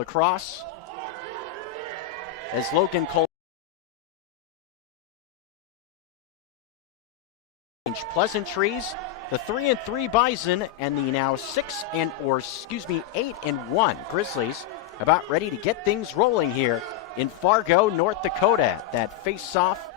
Lacrosse. As Logan Cole pleasantries, the 3-3 Bison and the now 8-1 Grizzlies about ready to get things rolling here in Fargo, North Dakota. That face-off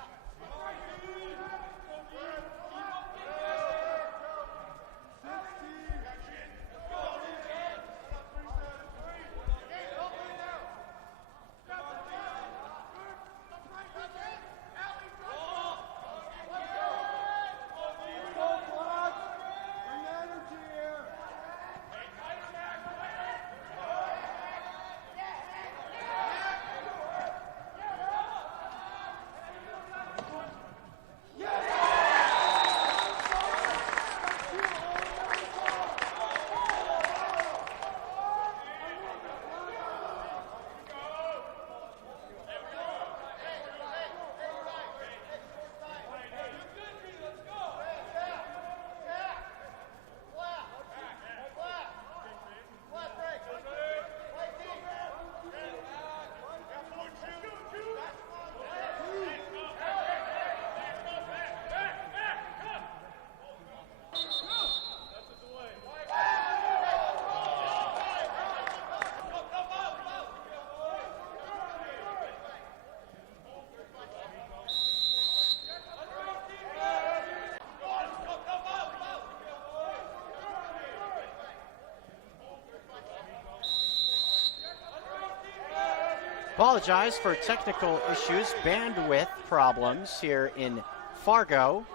apologize for technical issues, bandwidth problems here in Fargo.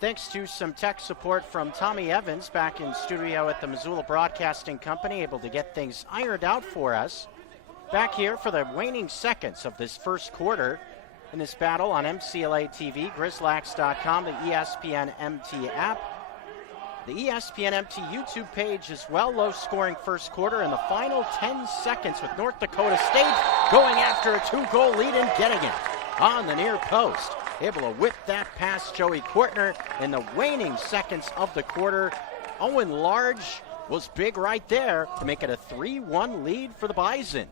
Thanks to some tech support from Tommy Evans back in studio at the Missoula Broadcasting Company, able to get things ironed out for us. Back here for the waning seconds of this first quarter in this battle on MCLA TV, GrizLax.com, the ESPN MT app, the ESPN MT YouTube page as well. Low-scoring first quarter in the final 10 seconds with North Dakota State going after a 2-goal lead and getting it on the near post. Able to whip that past Joey Kortner in the waning seconds of the quarter. Owen Large was big right there to make it a 3-1 lead for the Bison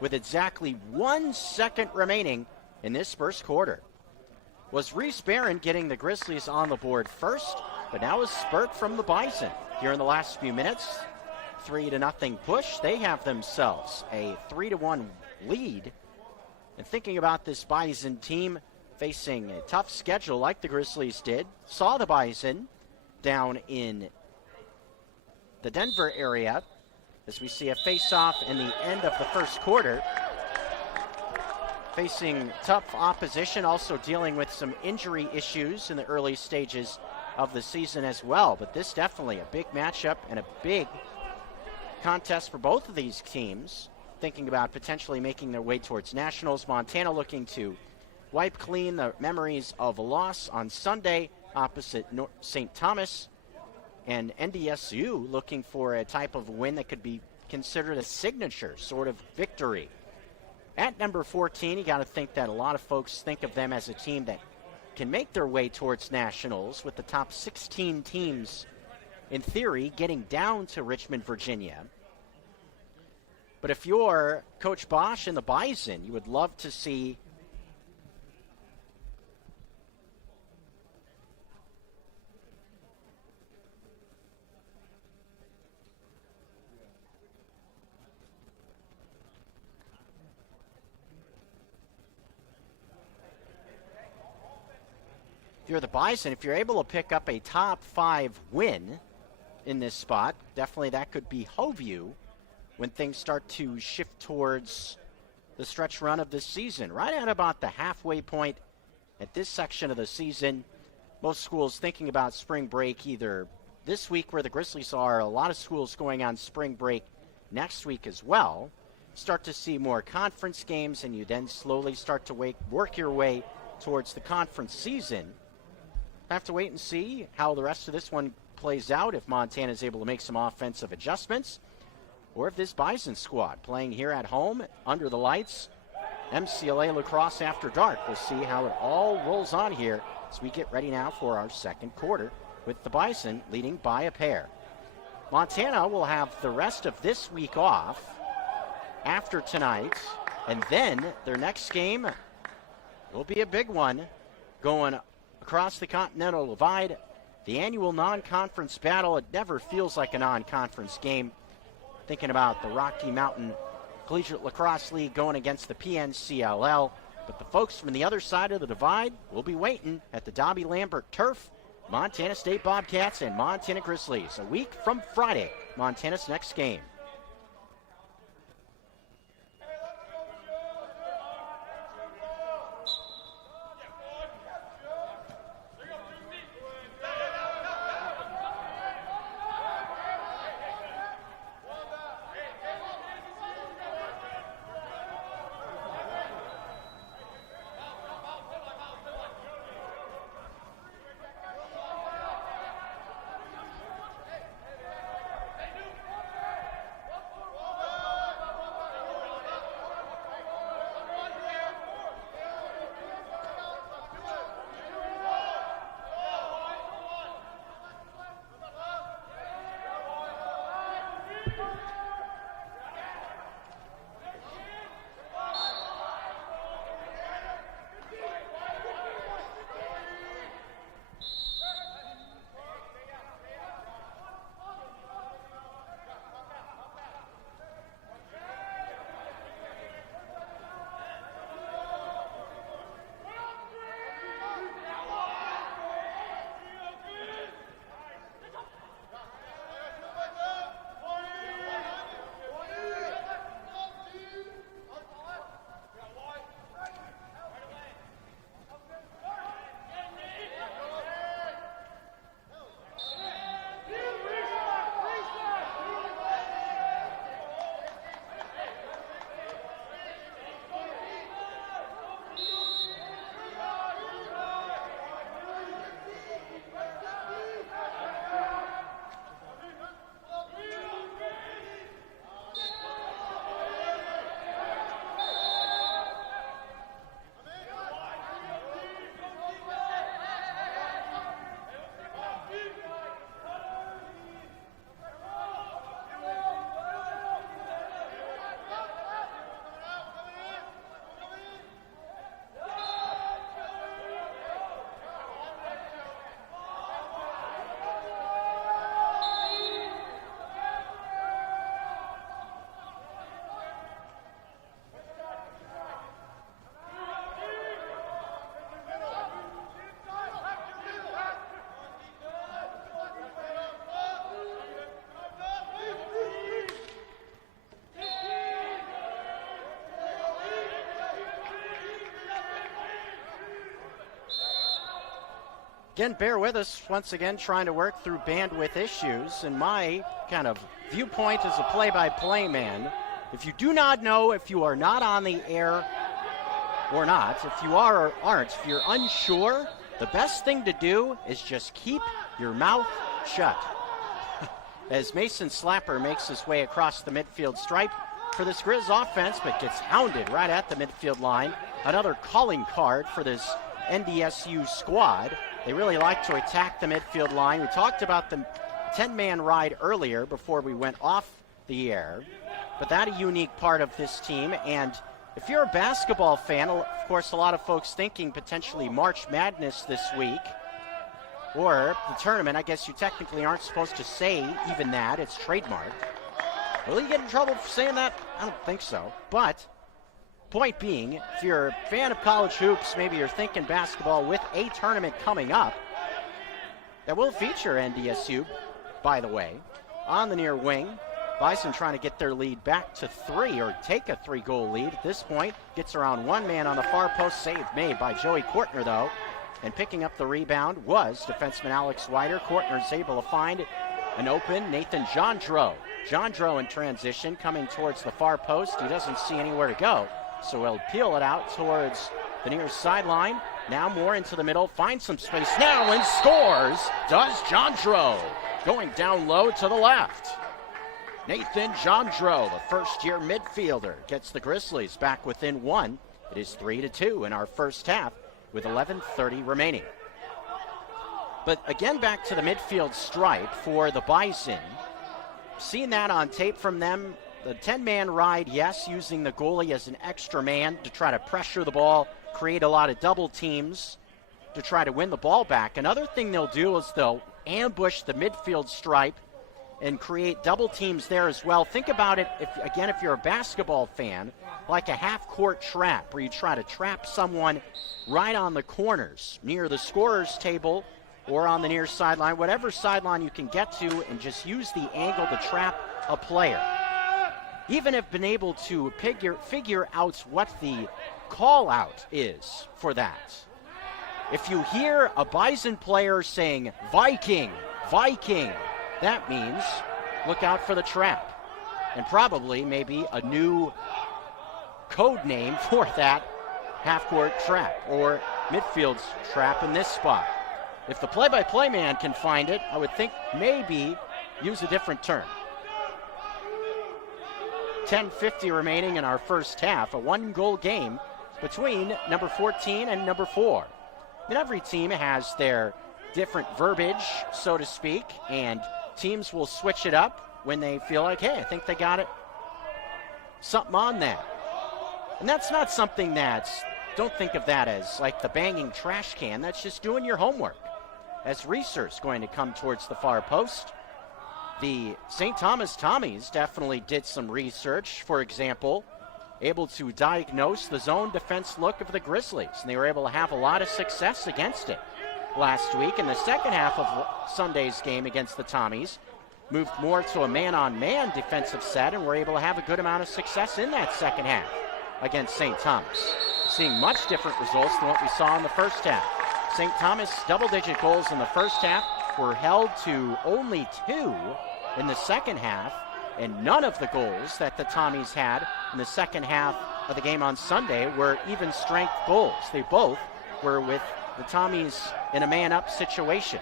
with exactly 1 second remaining in this first quarter. Was Reese Barron getting the Grizzlies on the board first, but now a spurt from the Bison here in the last few minutes. 3-0 push. They have themselves a 3-1 lead. And thinking about this Bison team facing a tough schedule like the Grizzlies did, saw the Bison down in the Denver area as we see a face-off in the end of the first quarter. Facing tough opposition, also dealing with some injury issues in the early stages of the season as well. But this definitely a big matchup and a big contest for both of these teams, thinking about potentially making their way towards nationals. Montana looking to wipe clean the memories of a loss on Sunday opposite St. Thomas, and NDSU looking for a type of win that could be considered a signature sort of victory. At number 14, you got to think that a lot of folks think of them as a team that can make their way towards nationals, with the top 16 teams, in theory, getting down to Richmond, Virginia. But if you're Coach Bosch and the Bison, you would love to see if you're the Bison, if you're able to pick up a top 5 win in this spot, definitely that could behove you when things start to shift towards the stretch run of this season. Right at about the halfway point at this section of the season, most schools thinking about spring break either this week where the Grizzlies are, a lot of schools going on spring break next week as well. Start to see more conference games, and you then slowly start to work your way towards the conference season. Have to wait and see how the rest of this one plays out, if Montana is able to make some offensive adjustments, or if this Bison squad playing here at home under the lights, MCLA Lacrosse After Dark. We'll see how it all rolls on here as we get ready now for our second quarter with the Bison leading by a pair. Montana will have the rest of this week off after tonight. And then their next game will be a big one, going across the Continental Divide. The annual non-conference battle. It never feels like a non-conference game. Thinking about the Rocky Mountain Collegiate Lacrosse League going against the PNCLL. But the folks from the other side of the divide will be waiting at the Dobby Lambert Turf. Montana State Bobcats and Montana Grizzlies. A week from Friday, Montana's next game. Again, bear with us once again, trying to work through bandwidth issues. And my kind of viewpoint as a play-by-play man, if you do not know if you are not on the air or not, if you are or aren't, if you're unsure, the best thing to do is just keep your mouth shut. As Mason Slapper makes his way across the midfield stripe for this Griz offense, but gets hounded right at the midfield line. Another calling card for this NDSU squad. They really like to attack the midfield line. We talked about the 10-man ride earlier before we went off the air, but that a unique part of this team. And if you're a basketball fan, of course, a lot of folks thinking potentially March Madness this week or the tournament. I guess you technically aren't supposed to say even that. It's trademarked. Will you get in trouble for saying that? I don't think so. But point being, if you're a fan of college hoops, maybe you're thinking basketball with a tournament coming up that will feature NDSU, by the way, on the near wing. Bison trying to get their lead back to 3, or take a 3-goal lead at this point. Gets around one man on the far post. Save made by Joey Kortner, though. And picking up the rebound was defenseman Alex Wider. Kortner's able to find an open Nathan Jandro. Jandro in transition, coming towards the far post. He doesn't see anywhere to go, so he'll peel it out towards the near sideline. Now more into the middle, finds some space now and scores. Does Jandro, going down low to the left. Nathan Jandro, the first-year midfielder, gets the Grizzlies back within 1. It is 3-2 in our first half with 11:30 remaining. But again, back to the midfield stripe for the Bison. Seen that on tape from them the 10-man ride, yes, using the goalie as an extra man to try to pressure the ball, create a lot of double teams to try to win the ball back. Another thing they'll do is they'll ambush the midfield stripe and create double teams there as well. Think about it, if you're a basketball fan, like a half-court trap where you try to trap someone right on the corners near the scorer's table or on the near sideline, whatever sideline you can get to, and just use the angle to trap a player. Even have been able to figure out what the call-out is for that. If you hear a Bison player saying, Viking, Viking, that means look out for the trap. And probably maybe a new code name for that half-court trap or midfield trap in this spot. If the play-by-play man can find it, I would think maybe use a different term. 10:50 remaining in our first half, a one-goal game between number 14 and number 4. And every team has their different verbiage, so to speak, and teams will switch it up when they feel like, hey, I think they got it, something on that. And that's not something don't think of that as like the banging trash can. That's just doing your homework. As research going to come towards the far post, the St. Thomas Tommies definitely did some research. For example, able to diagnose the zone defense look of the Grizzlies, and they were able to have a lot of success against it last week. In the second half of Sunday's game against the Tommies, moved more to a man-on-man defensive set, and were able to have a good amount of success in that second half against St. Thomas. Seeing much different results than what we saw in the first half. St. Thomas double-digit goals in the first half were held to only 2 in the second half, and none of the goals that the Tommies had in the second half of the game on Sunday were even strength goals. They both were with the Tommies in a man-up situation.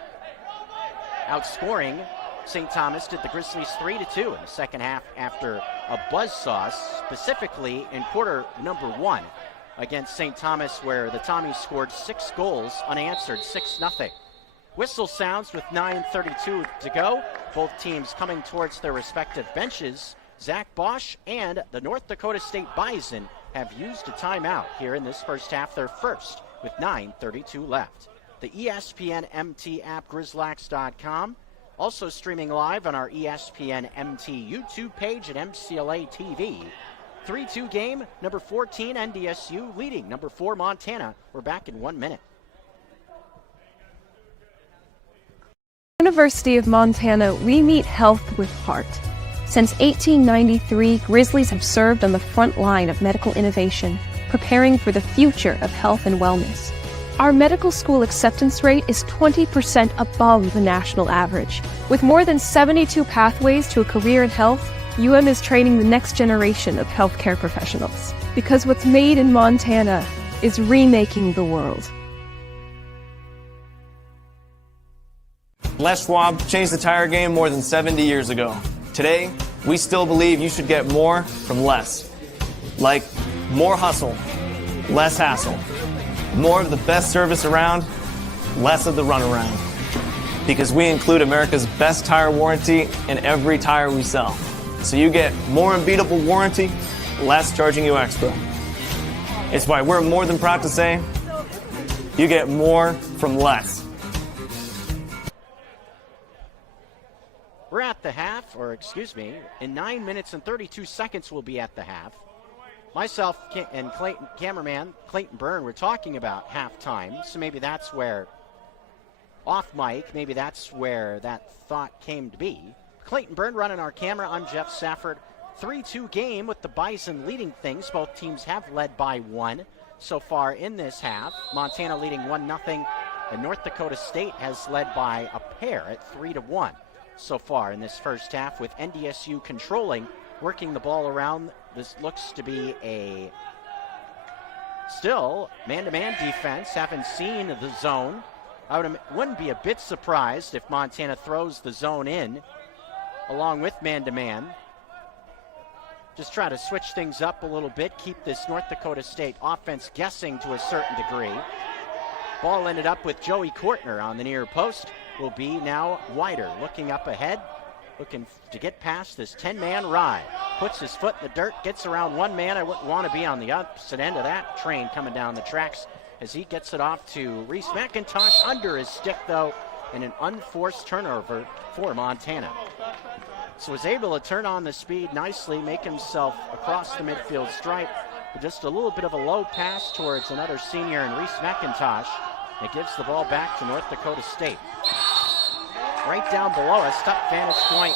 Outscoring, St. Thomas did the Grizzlies 3-2 in the second half after a buzzsaw, specifically in quarter number 1 against St. Thomas, where the Tommies scored 6 goals unanswered, 6-0. Whistle sounds with 9:32 to go. Both teams coming towards their respective benches. Zach Bosch and the North Dakota State Bison have used a timeout here in this first half, their first, with 9:32 left. The ESPN MT app, GrizLax.com. Also streaming live on our ESPN MT YouTube page at MCLA TV. 3-2 game, number 14 NDSU leading number 4 Montana. We're back in 1 minute. University of Montana, we meet health with heart. Since 1893, Grizzlies have served on the front line of medical innovation, preparing for the future of health and wellness. Our medical school acceptance rate is 20% above the national average. With more than 72 pathways to a career in health, UM is training the next generation of healthcare professionals. Because what's made in Montana is remaking the world. Les Schwab changed the tire game more than 70 years ago. Today, we still believe you should get more from less. Like more hustle, less hassle. More of the best service around, less of the runaround. Because we include America's best tire warranty in every tire we sell. So you get more unbeatable warranty, less charging you extra. It's why we're more than proud to say, you get more from less. We're at the half, in 9 minutes and 32 seconds we'll be at the half. Myself and cameraman Clayton Byrne were talking about halftime, so maybe that's where, off mic, maybe that's where that thought came to be. Clayton Byrne running our camera. I'm Geoff Safford. 3-2 game with the Bison leading things. Both teams have led by 1 so far in this half. Montana leading 1-0, and North Dakota State has led by a pair at 3-1 so far in this first half, with NDSU controlling, working the ball around. This looks to be a still man-to-man defense. Haven't seen the zone. Wouldn't be a bit surprised if Montana throws the zone in along with man-to-man. Just try to switch things up a little bit, keep this North Dakota State offense guessing to a certain degree. Ball ended up with Joey Kortner on the near post. Will be now wider, looking up ahead. looking to get past this 10-man ride. Puts his foot in the dirt, gets around one man. I wouldn't want to be on the opposite end of that train coming down the tracks as he gets it off to Reese McIntosh under his stick, though, and an unforced turnover for Montana. So was able to turn on the speed nicely, make himself across the midfield stripe with just a little bit of a low pass towards another senior in Reese McIntosh. It gives the ball back to North Dakota State. Right down below us, top vantage point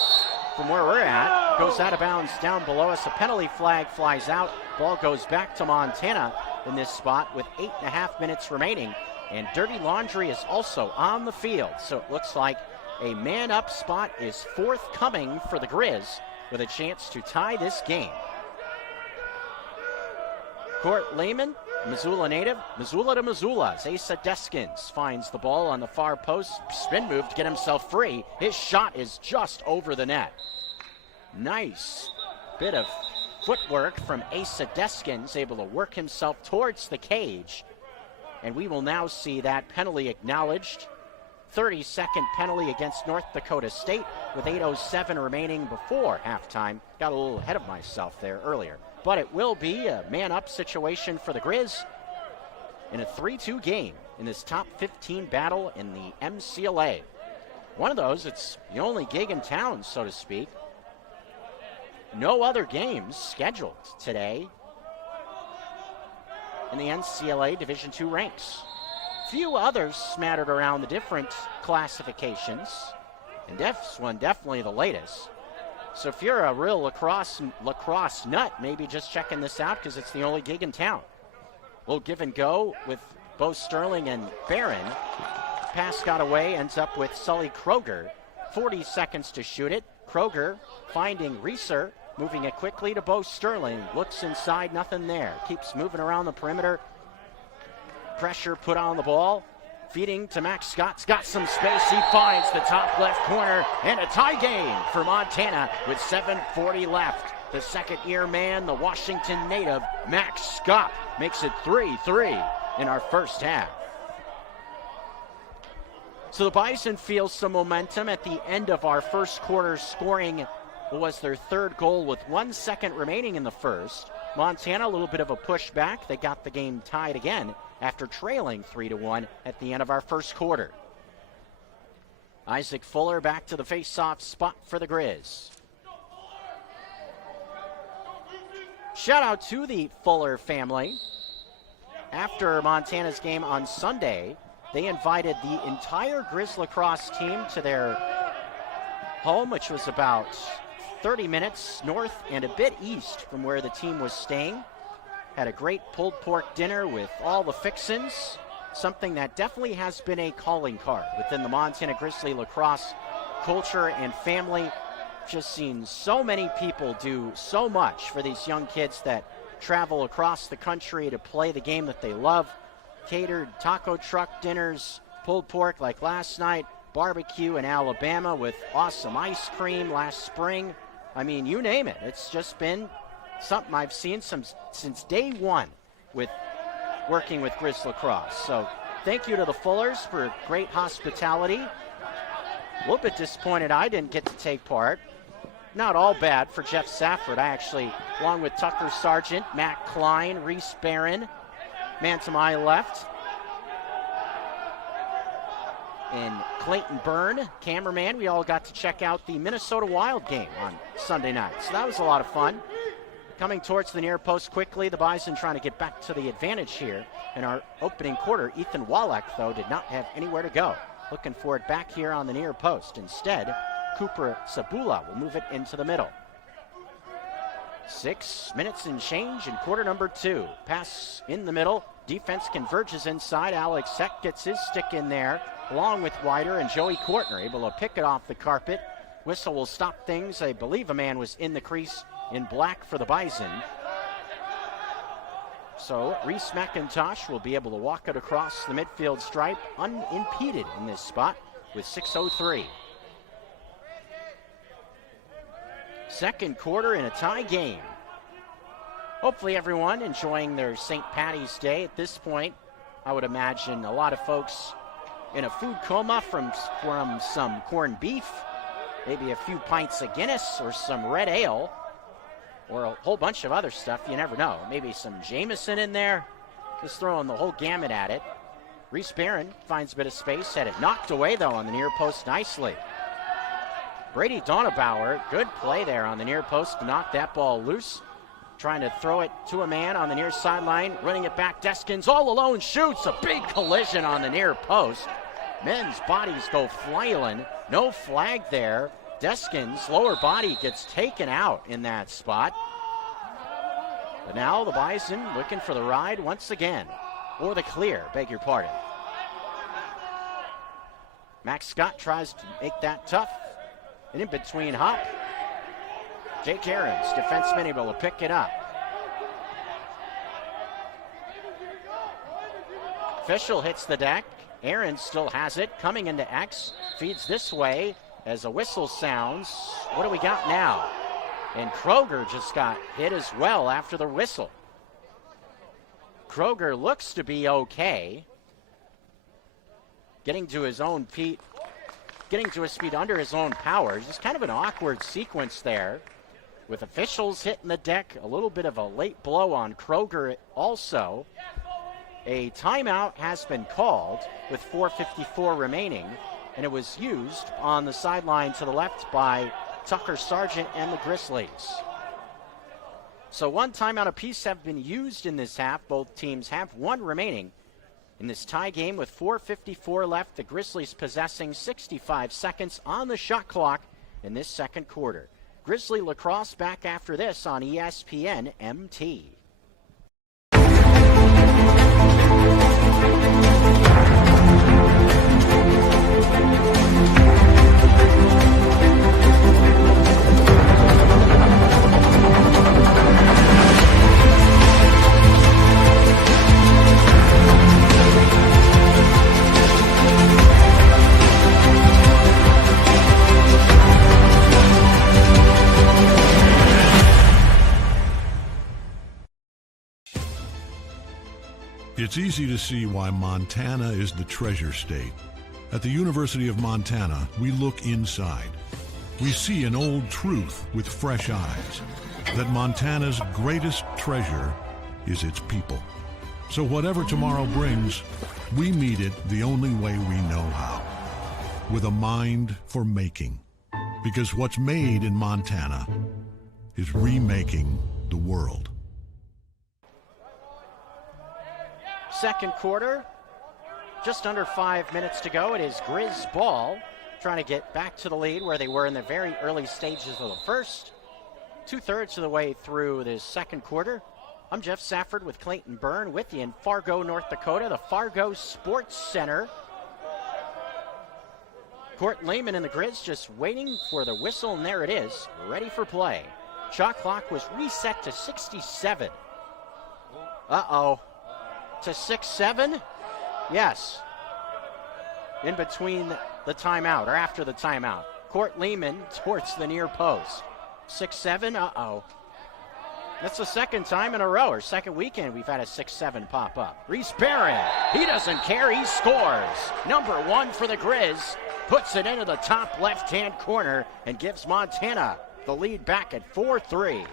from where we're at, goes out of bounds down below us. A penalty flag flies out. Ball goes back to Montana in this spot with 8.5 minutes remaining. And Dirty Laundry is also on the field. So it looks like a man-up spot is forthcoming for the Griz with a chance to tie this game. Court Lehman, Missoula native, Missoula to Missoula. Asa Deskins finds the ball on the far post, spin move to get himself free. His shot is just over the net. Nice bit of footwork from Asa Deskins, able to work himself towards the cage. And we will now see that penalty acknowledged. 30-second penalty against North Dakota State with 8:07 remaining before halftime. Got a little ahead of myself there earlier. But it will be a man-up situation for the Griz in a 3-2 game in this top 15 battle in the MCLA. One of those, it's the only gig in town, so to speak. No other games scheduled today in the NCLA Division II ranks. Few others smattered around the different classifications, and this one definitely the latest. So if you're a real lacrosse nut, maybe just checking this out because it's the only gig in town. We'll give and go with Bo Sterling and Barron. Pass got away, ends up with Sully Kroger. 40 seconds to shoot it. Kroger finding Reeser, moving it quickly to Bo Sterling. Looks inside, nothing there. Keeps moving around the perimeter. Pressure put on the ball. Feeding to Max Scott's got some space. He finds the top left corner, and a tie game for Montana with 7:40 left. The second-year man, the Washington native, Max Scott, makes it 3-3 in our first half. So the Bison feel some momentum at the end of our first quarter, scoring what was their third goal with 1 second remaining in the first. Montana, a little bit of a pushback. They got the game tied again after trailing 3-1 at the end of our first quarter. Isaac Fuller back to the face-off spot for the Griz. Shout out to the Fuller family. After Montana's game on Sunday, they invited the entire Griz Lacrosse team to their home, which was about 30 minutes north and a bit east from where the team was staying. Had a great pulled pork dinner with all the fixins, something that definitely has been a calling card within the Montana Grizzly lacrosse culture and family. Just seen so many people do so much for these young kids that travel across the country to play the game that they love. Catered taco truck dinners, pulled pork like last night, barbecue in Alabama with awesome ice cream last spring. I mean, you name it. It's just been something I've seen since day one with working with Griz Lacrosse. So thank you to the Fullers for great hospitality. A little bit disappointed I didn't get to take part. Not all bad for Geoff Safford. I actually, along with Tucker Sargent, Matt Klein, Reese Barron, man to my left, and Clayton Byrne, cameraman, we all got to check out the Minnesota Wild game on Sunday night. So that was a lot of fun. Coming towards the near post quickly, the Bison trying to get back to the advantage here in our opening quarter. Ethan Wallach, though, did not have anywhere to go. Looking for it back here on the near post. Instead, Cooper Sabula will move it into the middle. 6 minutes and change in quarter number 2. Pass in the middle. Defense converges inside. Alex Heck gets his stick in there, along with Wider and Joey Kortner, able to pick it off the carpet. Whistle will stop things. I believe a man was in the crease in black for the Bison. So Reese McIntosh will be able to walk it across the midfield stripe unimpeded in this spot with 6:03. Second quarter in a tie game. Hopefully everyone enjoying their St. Patty's Day. At this point, I would imagine a lot of folks in a food coma from some corned beef maybe a few pints of Guinness or some red ale or a whole bunch of other stuff. You never know. Maybe some Jameson in there. Just throwing the whole gamut at it. Reese Barron finds a bit of space. Had it knocked away, though, on the near post nicely. Brady Donabauer, good play there on the near post to knock that ball loose. Trying to throw it to a man on the near sideline. Running it back. Deskins all alone shoots. A big collision on the near post. Men's bodies go flying. No flag there. Deskins' lower body gets taken out in that spot. But now the Bison looking for the ride once again. Or the clear, beg your pardon. Max Scott tries to make that tough. And in between hop. Jake Ahrens, defenseman, able to pick it up. Official hits the deck. Ahrens still has it, coming into X. Feeds this way as a whistle sounds. What do we got now? And Kroger just got hit as well after the whistle. Kroger looks to be okay. Getting to his feet under his own power. Just kind of an awkward sequence there. With officials hitting the deck, a little bit of a late blow on Kroger also. A timeout has been called with 4:54 remaining, and it was used on the sideline to the left by Tucker Sargent and the Grizzlies. So one timeout apiece have been used in this half. Both teams have one remaining. In this tie game with 4:54 left, the Grizzlies possessing 65 seconds on the shot clock in this second quarter. Grizzly Lacrosse back after this on ESPN MT. It's easy to see why Montana is the treasure state. At the University of Montana, we look inside. We see an old truth with fresh eyes, that Montana's greatest treasure is its people. So whatever tomorrow brings, we meet it the only way we know how, with a mind for making. Because what's made in Montana is remaking the world. Second quarter, just under 5 minutes to go. It is Griz ball, trying to get back to the lead where they were in the very early stages of the first. 2/3 of the way through this second quarter. I'm Geoff Safford with Clayton Byrne with you in Fargo, North Dakota, the Fargo Sports Center. Court Lehman and the Griz just waiting for the whistle, and there it is, ready for play. Shot clock was reset to 67. Uh-oh. To 6-7? Yes. In between the timeout, or after the timeout. Court Lehman towards the near post. 6-7, uh-oh. That's the second time in a row, or second weekend we've had a 6-7 pop up. Reese Barron, he doesn't care, he scores. Number 1 for the Griz, puts it into the top left-hand corner and gives Montana the lead back at 4-3.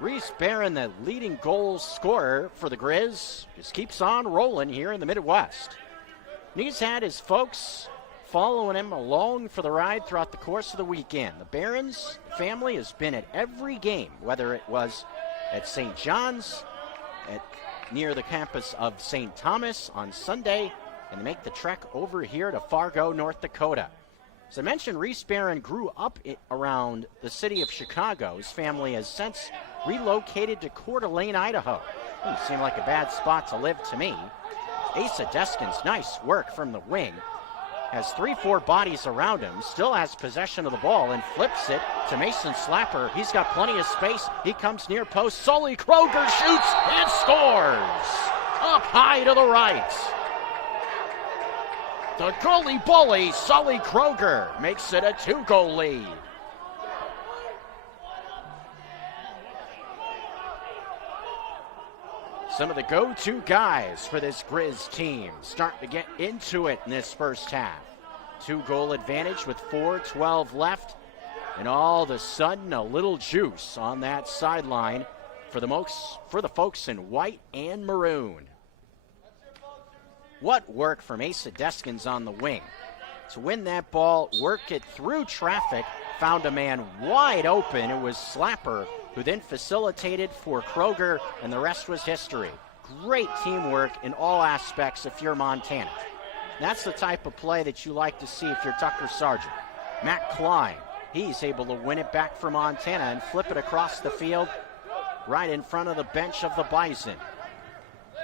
Reese Barron, the leading goal scorer for the Griz, just keeps on rolling here in the Midwest. And he's had his folks following him along for the ride throughout the course of the weekend. The Barons family has been at every game, whether it was at St. John's, near the campus of St. Thomas on Sunday, and they make the trek over here to Fargo, North Dakota. As I mentioned, Reese Barron grew up around the city of Chicago. His family has since relocated to Coeur d'Alene, Idaho. Doesn't seem like a bad spot to live to me. Asa Deskins, nice work from the wing. Has 3-4 bodies around him, still has possession of the ball and flips it to Mason Slapper. He's got plenty of space. He comes near post. Sully Kroger shoots and scores. Up high to the right. The goalie bully, Sully Kroger, makes it a 2-goal lead. Some of the go-to guys for this Griz team starting to get into it in this first half. 2-goal advantage with 4:12 left. And all of a sudden, a little juice on that sideline for the folks in white and maroon. What work from Asa Deskins on the wing to win that ball, work it through traffic, found a man wide open. It was Slapper who then facilitated for Kroger, and the rest was history. Great teamwork in all aspects if you're Montana. That's the type of play that you like to see if you're Tucker Sargent. Matt Klein, he's able to win it back for Montana and flip it across the field right in front of the bench of the Bison.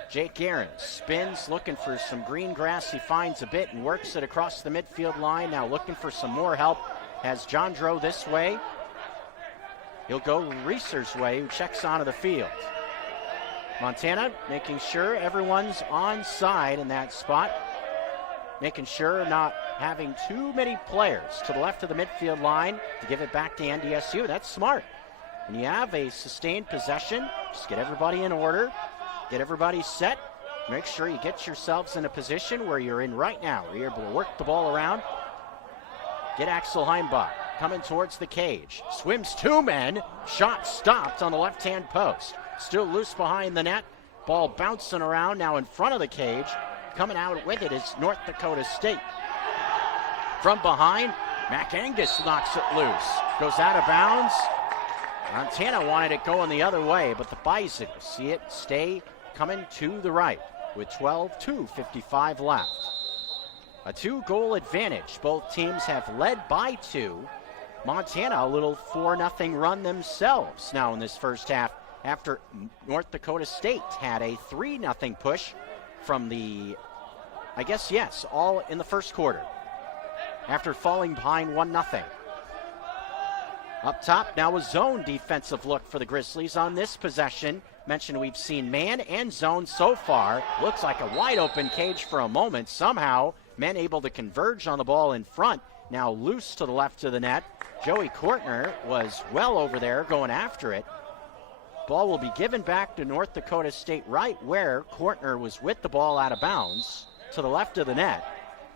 Jake Aaron spins, looking for some green grass. He finds a bit and works it across the midfield line. Now looking for some more help. Has John Drow this way. He'll go Reeser's way, who checks onto the field. Montana making sure everyone's on side in that spot. Making sure not having too many players to the left of the midfield line to give it back to NDSU. That's smart. When you have a sustained possession, just get everybody in order, get everybody set, make sure you get yourselves in a position where you're in right now, where you're able to work the ball around. Get Axel Heimbach coming towards the cage. Swims 2 men, shot stopped on the left-hand post. Still loose behind the net, ball bouncing around now in front of the cage. Coming out with it is North Dakota State. From behind, Mac Angus knocks it loose. Goes out of bounds. Montana wanted it going the other way, but the Bison see it stay coming to the right with 12:55 left. A 2-goal advantage. Both teams have led by 2. Montana a little 4-0 run themselves now in this first half after North Dakota State had a 3-0 push from the, all in the first quarter after falling behind 1-0. Up top, now a zone defensive look for the Grizzlies on this possession. Mentioned we've seen man and zone so far. Looks like a wide open cage for a moment. Somehow, men able to converge on the ball in front. Now loose to the left of the net. Joey Kortner was well over there going after it. Ball will be given back to North Dakota State right where Kortner was with the ball out of bounds to the left of the net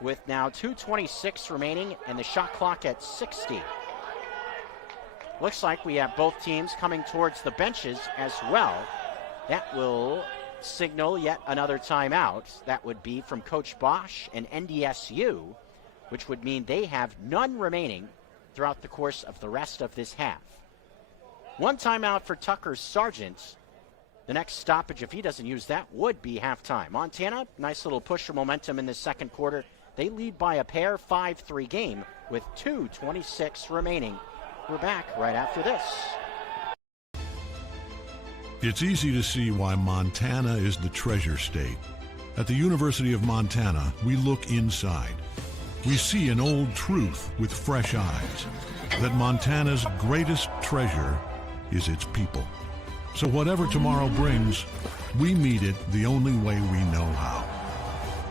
with now 2:26 remaining and the shot clock at 60. Looks like we have both teams coming towards the benches as well. That will signal yet another timeout. That would be from Coach Bosch and NDSU, which would mean they have none remaining throughout the course of the rest of this half. One timeout for Tucker Sargent. The next stoppage, if he doesn't use that, would be halftime. Montana, nice little push of momentum in the second quarter. They lead by a pair, 5-3 game with 2:26 remaining. We're back right after this. It's easy to see why Montana is the treasure state. At the University of Montana, we look inside. We see an old truth with fresh eyes, that Montana's greatest treasure is its people. So whatever tomorrow brings, we meet it the only way we know how,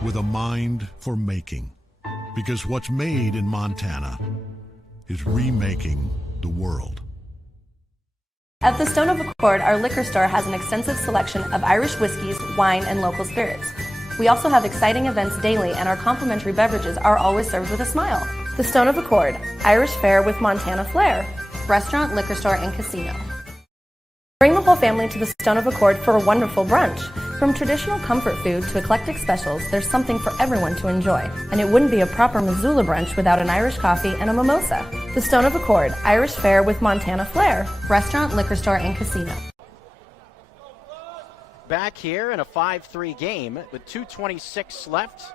with a mind for making. Because what's made in Montana is remaking the world. At the Stone of Accord, our liquor store has an extensive selection of Irish whiskeys, wine, and local spirits. We also have exciting events daily, and our complimentary beverages are always served with a smile. The Stone of Accord, Irish fare with Montana flair, restaurant, liquor store, and casino. Bring the whole family to the Stone of Accord for a wonderful brunch. From traditional comfort food to eclectic specials, there's something for everyone to enjoy. And it wouldn't be a proper Missoula brunch without an Irish coffee and a mimosa. The Stone of Accord, Irish fare with Montana flair, restaurant, liquor store, and casino. Back here in a 5-3 game with 2:26 left.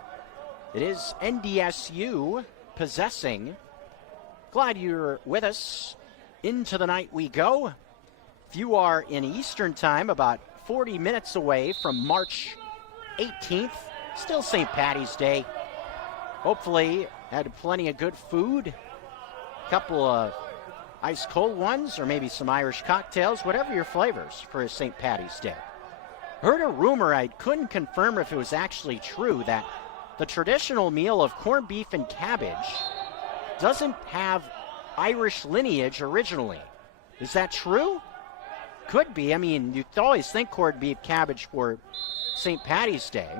It is NDSU possessing. Glad you're with us. Into the night we go. If you are in Eastern time, about 40 minutes away from March 18th, still St. Patty's Day. Hopefully had plenty of good food, a couple of ice cold ones, or maybe some Irish cocktails, whatever your flavors for St. Patty's Day. Heard a rumor, I couldn't confirm if it was actually true, that the traditional meal of corned beef and cabbage doesn't have Irish lineage originally. Is that true? Could be. I mean, you'd always think corned beef cabbage for St. Patty's Day.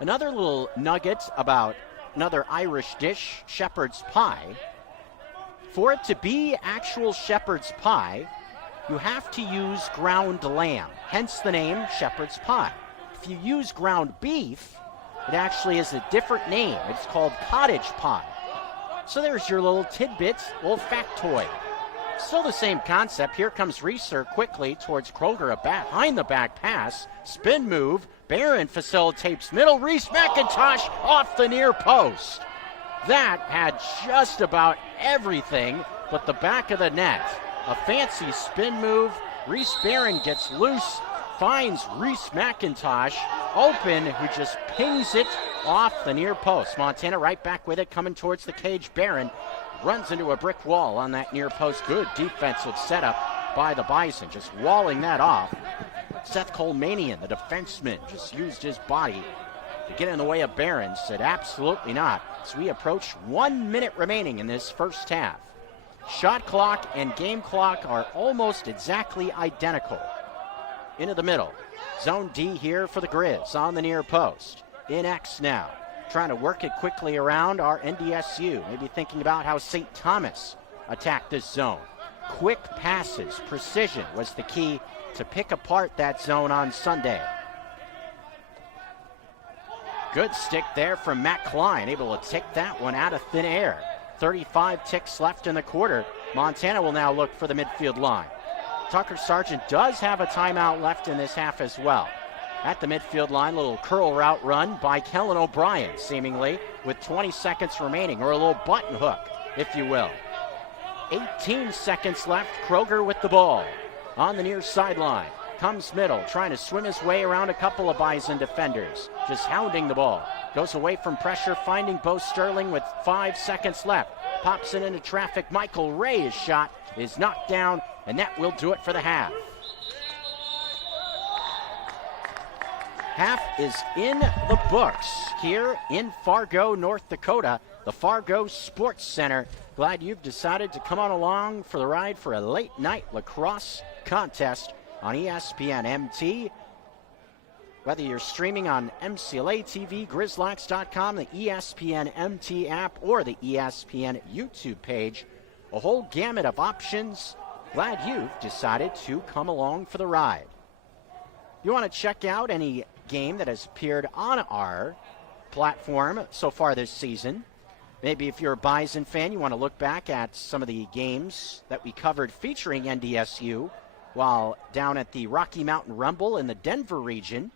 Another little nugget about another Irish dish, shepherd's pie. For it to be actual shepherd's pie, you have to use ground lamb, hence the name shepherd's pie. If you use ground beef, it actually is a different name. It's called cottage pie. So there's your little tidbit, little factoid. Still the same concept. Here comes Reeser quickly towards Kroger, a behind the back pass, spin move. Barron facilitates middle. Reese McIntosh off the near post. That had just about everything but the back of the net. A fancy spin move. Reese Barron gets loose, finds Reese McIntosh open, who just pings it off the near post. Montana right back with it, coming towards the cage. Barron runs into a brick wall on that near post. Good defensive setup by the Bison, just walling that off. Seth Colemanian, the defenseman, just used his body to get in the way of Barron. Said absolutely not. As we approach 1 minute remaining in this first half. Shot clock and game clock are almost exactly identical. Into the middle. Zone D here for the Griz on the near post. In X now. Trying to work it quickly around our NDSU. Maybe thinking about how St. Thomas attacked this zone. Quick passes, precision was the key to pick apart that zone on Sunday. Good stick there from Matt Klein, able to take that one out of thin air. 35 ticks left in the quarter. Montana will now look for the midfield line. Tucker Sargent does have a timeout left in this half as well. At the midfield line, little curl route run by Kellen O'Brien, seemingly with 20 seconds remaining, or a little button hook, if you will. 18 seconds left. Kroger with the ball on the near sideline. Comes middle, trying to swim his way around a couple of Bison defenders. Just hounding the ball. Goes away from pressure, finding Bo Sterling with 5 seconds left. Pops it into traffic. Michael Ray's shot is knocked down, and that will do it for the half. Half is in the books here in Fargo, North Dakota, the Fargo Sports Center. Glad you've decided to come on along for the ride for a late night lacrosse contest on ESPN MT. Whether you're streaming on MCLA TV, GrizLax.com, the ESPN MT app, or the ESPN YouTube page, a whole gamut of options. Glad you've decided to come along for the ride. You want to check out any game that has appeared on our platform so far this season. Maybe if you're a Bison fan, you want to look back at some of the games that we covered featuring NDSU while down at the Rocky Mountain Rumble in the Denver region.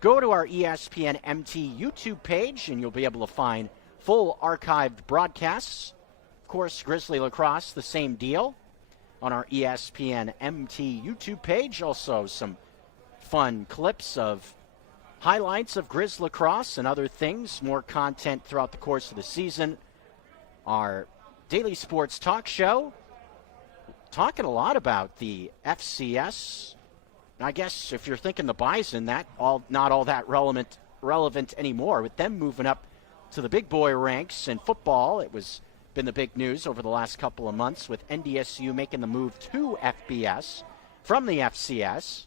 Go to our ESPN MT YouTube page and you'll be able to find full archived broadcasts. Of course, Grizzly Lacrosse, the same deal on our ESPN MT YouTube page. Also some fun clips of highlights of Griz Lacrosse and other things, more content throughout the course of the season. Our daily sports talk show, talking a lot about the FCS. I guess if you're thinking the Bison, that not all that relevant anymore. With them moving up to the big boy ranks in football, it was been the big news over the last couple of months with NDSU making the move to FBS from the FCS.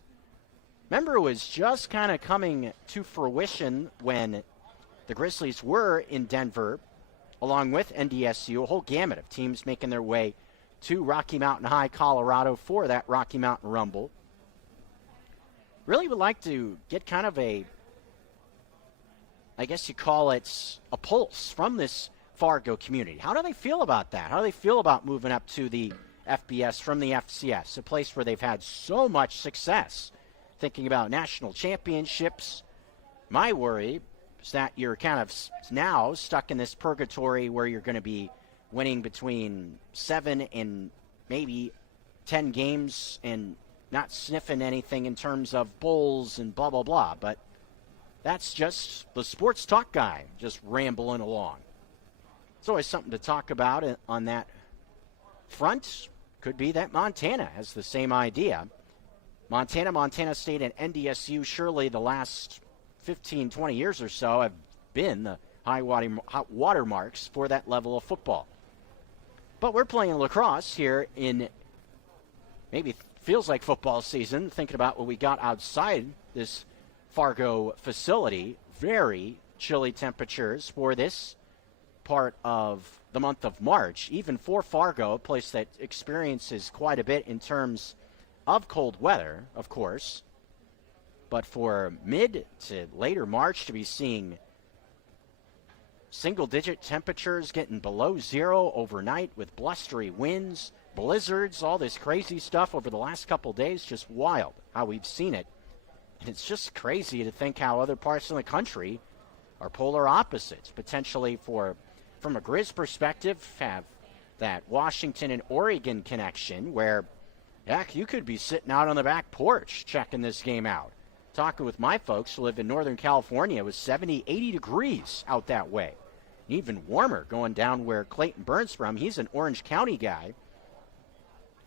Remember, it was just kind of coming to fruition when the Grizzlies were in Denver, along with NDSU, a whole gamut of teams making their way to Rocky Mountain High, Colorado for that Rocky Mountain Rumble. Really would like to get kind of a, I guess you call it, a pulse from this Fargo community. How do they feel about that? How do they feel about moving up to the FBS from the FCS, a place where they've had so much success? Thinking about national championships, my worry is that you're kind of now stuck in this purgatory where you're going to be winning between 7 and maybe 10 games and not sniffing anything in terms of bowls and blah, blah, blah. But that's just the sports talk guy just rambling along. It's always something to talk about on that front. Could be that Montana has the same idea. Montana State, and NDSU, surely the last 15, 20 years or so have been the high watermarks for that level of football. But we're playing lacrosse here in maybe feels like football season, thinking about what we got outside this Fargo facility. Very chilly temperatures for this part of the month of March, even for Fargo, a place that experiences quite a bit in terms of cold weather, of course. But for mid to later March to be seeing single-digit temperatures getting below zero overnight with blustery winds, blizzards, all this crazy stuff over the last couple days, just wild how we've seen it. And it's just crazy to think how other parts of the country are polar opposites, potentially from a Griz perspective, have that Washington and Oregon connection where, heck, you could be sitting out on the back porch checking this game out. Talking with my folks who live in Northern California, it was 70, 80 degrees out that way. Even warmer going down where Clayton Burns from. He's an Orange County guy.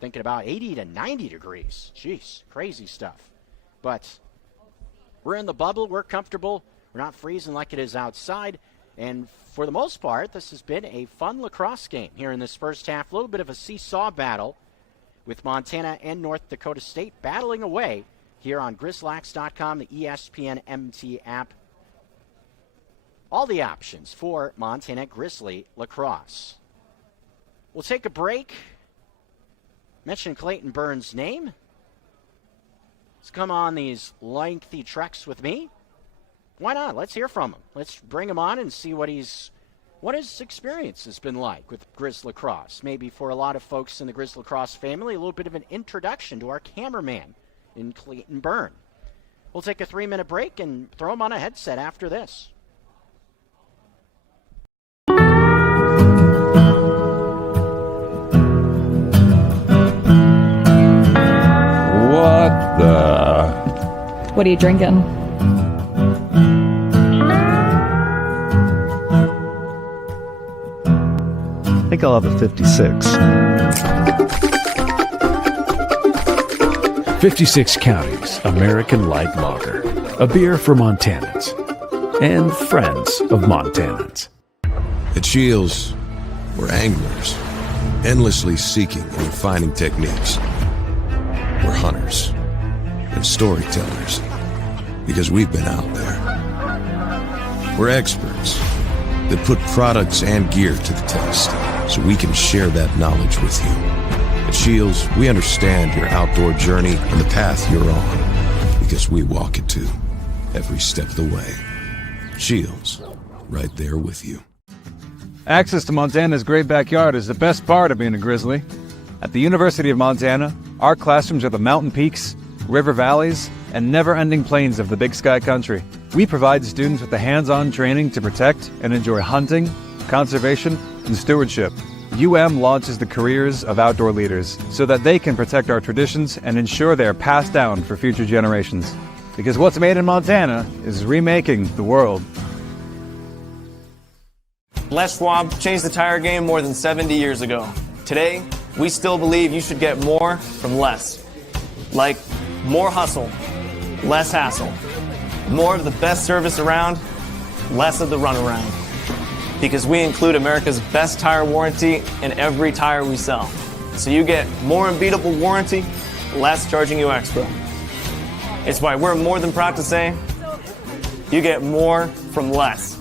Thinking about 80 to 90 degrees. Jeez, crazy stuff. But we're in the bubble. We're comfortable. We're not freezing like it is outside. And for the most part, this has been a fun lacrosse game here in this first half. A little bit of a seesaw battle with Montana and North Dakota State battling away here on GrizLax.com, the ESPN MT app. All the options for Montana Grizzly lacrosse. We'll take a break. Mention Clayton Burns' name. Let's come on these lengthy treks with me. Why not? Let's hear from him. Let's bring him on and see what his experience has been like with Griz Lacrosse. Maybe for a lot of folks in the Griz Lacrosse family, a little bit of an introduction to our cameraman in Clayton Burn. We'll take a 3-minute break and throw him on a headset after this. What the? What are you drinking? I think I'll have a 56. 56 Counties American Light Lager, a beer for Montanans and friends of Montanans. At Shields, we're anglers, endlessly seeking and refining techniques. We're hunters and storytellers because we've been out there. We're experts that put products and gear to the test so we can share that knowledge with you. At Shields, we understand your outdoor journey and the path you're on because we walk it too, every step of the way. Shields, right there with you. Access to Montana's great backyard is the best part of being a Grizzly. At the University of Montana, our classrooms are the mountain peaks, river valleys, and never-ending plains of the Big Sky Country. We provide students with the hands-on training to protect and enjoy hunting, conservation, and stewardship. UM launches the careers of outdoor leaders so that they can protect our traditions and ensure they are passed down for future generations. Because what's made in Montana is remaking the world. Les Schwab changed the tire game more than 70 years ago. Today, we still believe you should get more from less. Like more hustle, less hassle. More of the best service around, less of the runaround. Because we include America's best tire warranty in every tire we sell. So you get more unbeatable warranty, less charging you extra. It's why we're more than proud to say, you get more from less.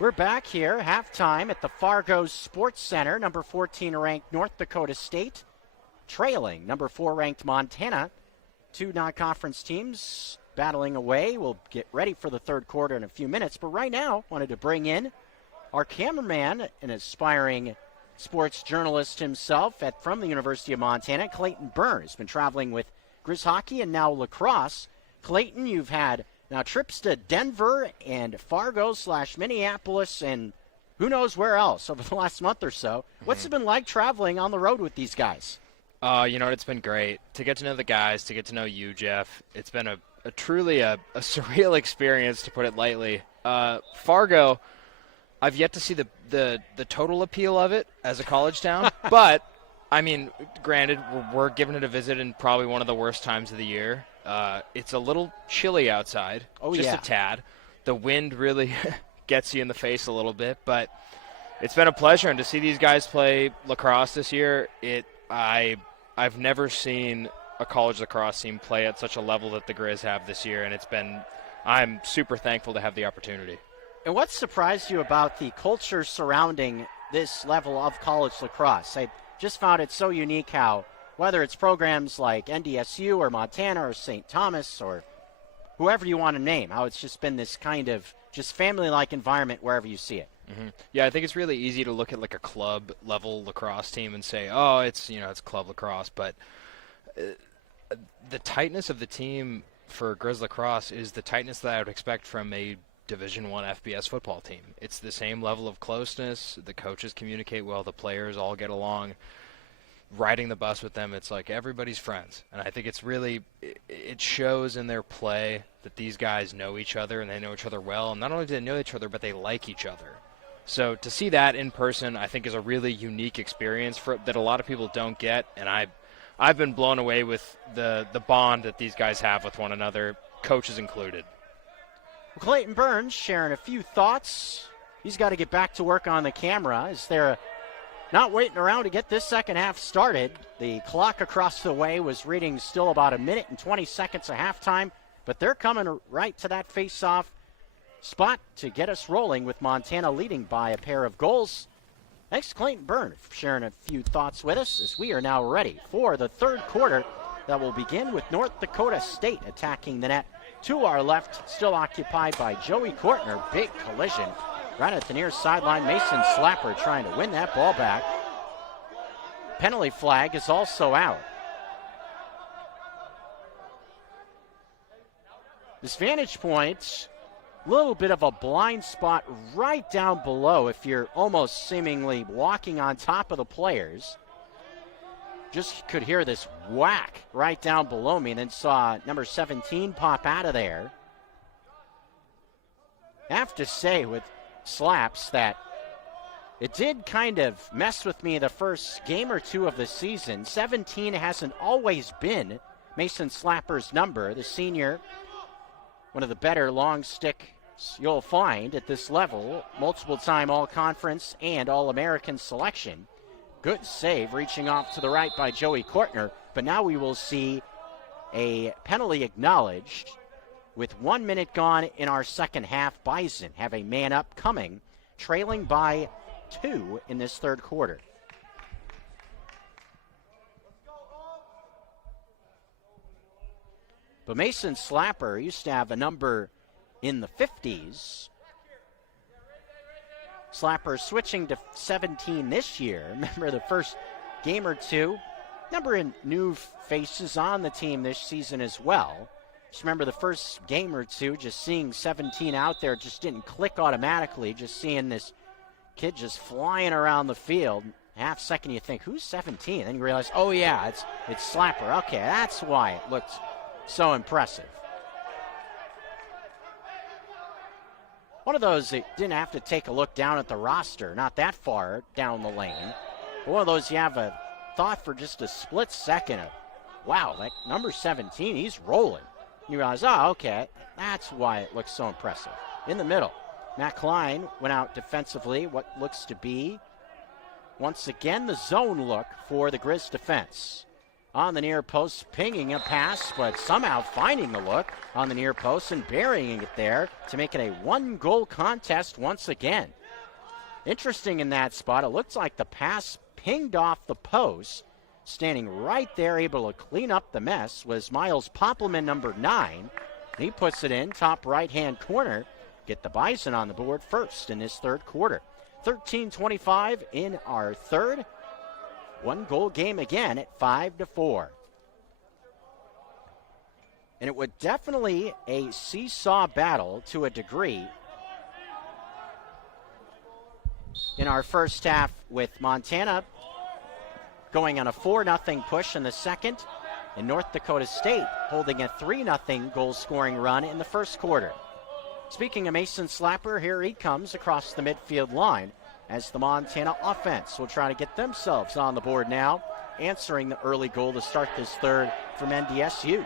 We're back here, halftime at the Fargo Sports Center. Number 14 ranked North Dakota State, trailing number 4 ranked Montana. Two non-conference teams battling away. We'll get ready for the third quarter in a few minutes. But right now, wanted to bring in our cameraman, an aspiring sports journalist himself from the University of Montana, Clayton Byrne. Has been traveling with Griz Hockey and now lacrosse. Clayton, you've had now trips to Denver and Fargo/Minneapolis and who knows where else over the last month or so. What's it been like traveling on the road with these guys? It's been great to get to know the guys, to get to know you, Geoff. It's been a truly a surreal experience, to put it lightly. Fargo, I've yet to see the total appeal of it as a college town, but I mean, granted, we're giving it a visit in probably one of the worst times of the year. It's a little chilly outside, just a tad. The wind really gets you in the face a little bit, but it's been a pleasure. And to see these guys play lacrosse this year, I've never seen a college lacrosse team play at such a level that the Griz have this year, and I'm super thankful to have the opportunity. And what surprised you about the culture surrounding this level of college lacrosse? I just found it so unique how, whether it's programs like NDSU or Montana or St. Thomas or whoever you want to name, how it's just been this kind of just family-like environment wherever you see it. Mm-hmm. Yeah, I think it's really easy to look at like a club level lacrosse team and say, oh, it's club lacrosse, but the tightness of the team for Griz Lacrosse is the tightness that I would expect from a Division I FBS football team. It's the same level of closeness. The coaches communicate well. The players all get along. Riding the bus with them, it's like everybody's friends. And I think it's really, it shows in their play that these guys know each other and they know each other well. And not only do they know each other, but they like each other. So to see that in person, I think is a really unique experience that a lot of people don't get. And I've been blown away with the bond that these guys have with one another, coaches included. Well, Clayton Burns sharing a few thoughts. He's got to get back to work on the camera. Is there not waiting around to get this second half started? The clock across the way was reading still about 1 minute and 20 seconds at halftime, but they're coming right to that face-off spot to get us rolling with Montana leading by a pair of goals. Thanks to Clayton Byrne for sharing a few thoughts with us as we are now ready for the third quarter that will begin with North Dakota State attacking the net. To our left, still occupied by Joey Kortner. Big collision right at the near sideline. Mason Slapper trying to win that ball back. Penalty flag is also out. This vantage point, a little bit of a blind spot right down below if you're almost seemingly walking on top of the players. Just could hear this whack right down below me and then saw number 17 pop out of there. I have to say with slaps that it did kind of mess with me the first game or two of the season. 17 hasn't always been Mason Slapper's number. The senior, one of the better long sticks you'll find at this level. Multiple time all-conference and all-American selection. Good save, reaching off to the right by Joey Kortner. But now we will see a penalty acknowledged. With 1 minute gone in our second half, Bison have a man up coming, trailing by 2 in this third quarter. But Mason Slapper used to have a number in the 50s. Slapper switching to 17 this year. Remember the first game or two. Number of new faces on the team this season as well. Just remember the first game or two, just seeing 17 out there just didn't click automatically. Just seeing this kid just flying around the field. Half second you think, who's 17? Then you realize, oh yeah, it's Slapper. Okay, that's why it looked so impressive. One of those that didn't have to take a look down at the roster, not that far down the lane. But one of those you have a thought for just a split second of, wow, that number 17, he's rolling. You realize, oh, okay, that's why it looks so impressive. In the middle, Matt Klein went out defensively, what looks to be, once again, the zone look for the Griz defense. on the near post, pinging a pass, but somehow finding the look on the near post and burying it there to make it a one-goal contest once again. Interesting in that spot, it looks like the pass pinged off the post. Standing right there, able to clean up the mess, was Miles Poppelman, number 9. He puts it in, top right-hand corner. Get the Bison on the board first in this third quarter. 13:25 in our third. One-goal game again at 5-4. And it was definitely a seesaw battle to a degree in our first half, with Montana going on a 4-0 push in the second, and North Dakota State holding a 3-0 goal-scoring run in the first quarter. Speaking of Mason Slapper, here he comes across the midfield line as the Montana offense will try to get themselves on the board now, answering the early goal to start this third from NDSU.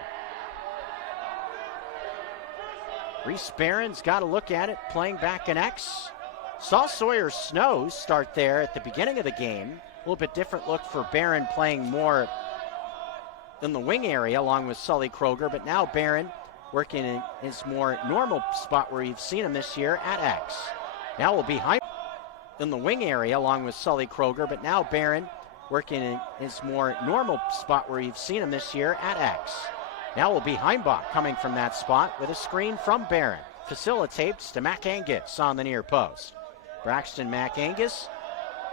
Reese Barron's got a look at it, playing back in X. Saw Sawyer Snow start there at the beginning of the game. A little bit different look for Barron, playing more in the wing area along with Sully Kroger, but now Barron working in his more normal spot where you've seen him this year at X. Now we'll be in the wing area along with Sully Kroger, but now Barron working in his more normal spot where you've seen him this year at X. Now will be Heimbach coming from that spot with a screen from Barron. Facilitates to Mac Angus on the near post. Braxton Mac Angus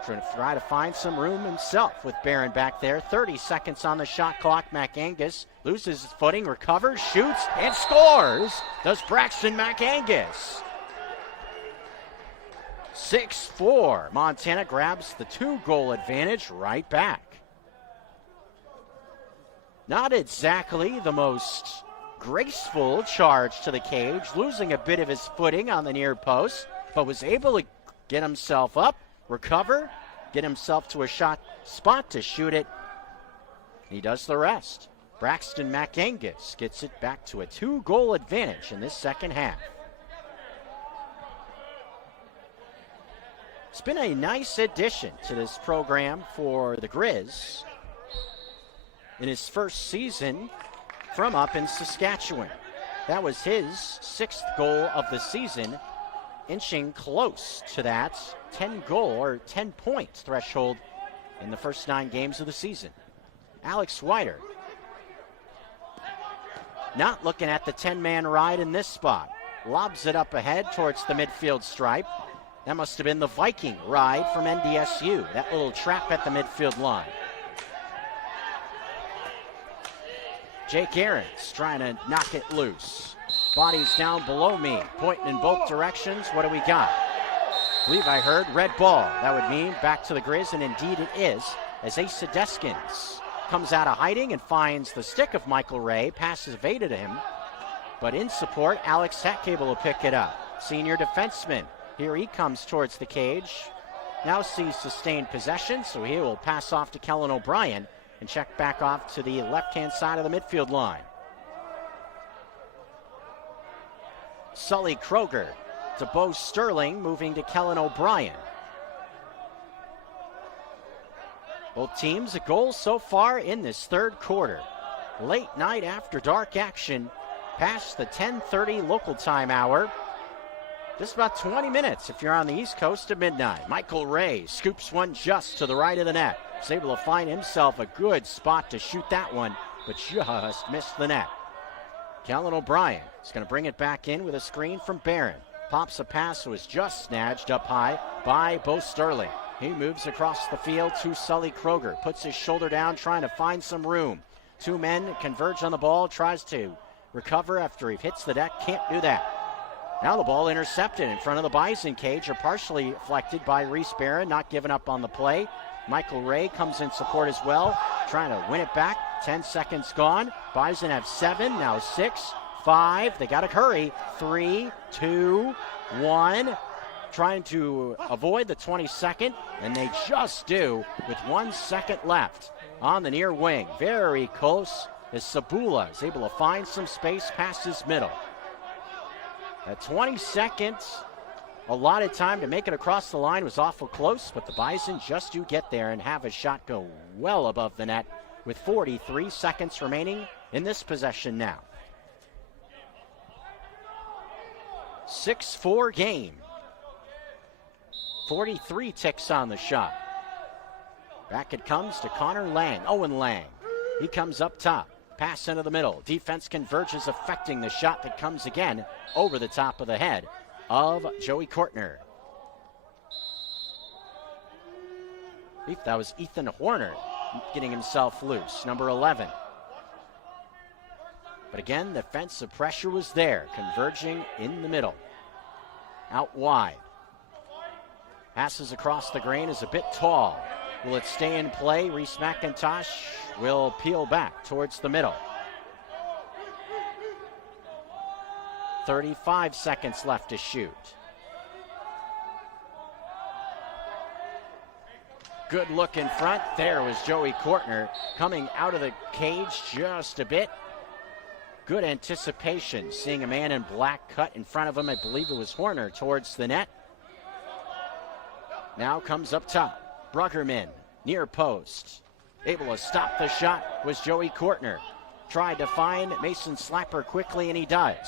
trying to try to find some room himself with Barron back there. 30 seconds on the shot clock. Mac Angus loses his footing, recovers, shoots, and scores. Does Braxton Mac Angus. 6-4. Montana grabs the 2-goal advantage right back. Not exactly the most graceful charge to the cage, losing a bit of his footing on the near post, but was able to get himself up, recover, get himself to a shot spot to shoot it. He does the rest. Braxton Mac Angus gets it back to a 2-goal advantage in this second half. It's been a nice addition to this program for the Griz in his first season from up in Saskatchewan. That was his 6th goal of the season, inching close to that 10-goal or 10-point threshold in the first 9 games of the season. Alex Weider not looking at the 10-man ride in this spot. Lobs it up ahead towards the midfield stripe. That must have been the Viking ride from NDSU, that little trap at the midfield line. Jake Aarons trying to knock it loose. Bodies down below me, pointing in both directions. What do we got? I believe I heard red ball. That would mean back to the Griz, and indeed it is, as Asa Deskins comes out of hiding and finds the stick of Michael Ray. Pass is evaded to him, but in support, Alex Heck able to pick it up. Senior defenseman, here he comes towards the cage. Now sees sustained possession, so he will pass off to Kellen O'Brien and check back off to the left-hand side of the midfield line. Sully Kroger to Bo Sterling, moving to Kellen O'Brien. Both teams a goal so far in this third quarter. Late night after dark action past the 10:30 local time hour. Just about 20 minutes if you're on the East Coast at midnight. Michael Ray scoops one just to the right of the net. He's able to find himself a good spot to shoot that one, but just missed the net. Kellen O'Brien is going to bring it back in with a screen from Barron. Pops a pass, was just snatched up high by Bo Sterling. He moves across the field to Sully Kroger. Puts his shoulder down, trying to find some room. 2 men converge on the ball, tries to recover after he hits the deck. Can't do that. Now the ball intercepted in front of the Bison cage, or partially deflected by Reese Barron, not giving up on the play. Michael Ray comes in support as well, trying to win it back. 10 seconds gone. Bison have 7, now 6, 5. They got to hurry. 3, 2, 1. Trying to avoid the 22nd, and they just do with 1 second left on the near wing. Very close as Sabula is able to find some space past his middle. At 20 seconds, a lot of time to make it across the line was awful close, but the Bison just do get there and have a shot go well above the net with 43 seconds remaining in this possession now. 6-4 game. 43 ticks on the shot. Back it comes to Connor Lang. Owen Lang. He comes up top. Pass into the middle. Defense converges, affecting the shot that comes again over the top of the head of Joey Kortner. That was Ethan Horner getting himself loose, number 11. But again, the defensive pressure was there, converging in the middle. Out wide. Passes across the grain is a bit tall. Will it stay in play? Reese McIntosh will peel back towards the middle. 35 seconds left to shoot. Good look in front. There was Joey Kortner coming out of the cage just a bit. Good anticipation, seeing a man in black cut in front of him. I believe it was Horner towards the net. Now comes up top. Bruggerman, near post. Able to stop the shot was Joey Kortner. Tried to find Mason Slapper quickly, and he does.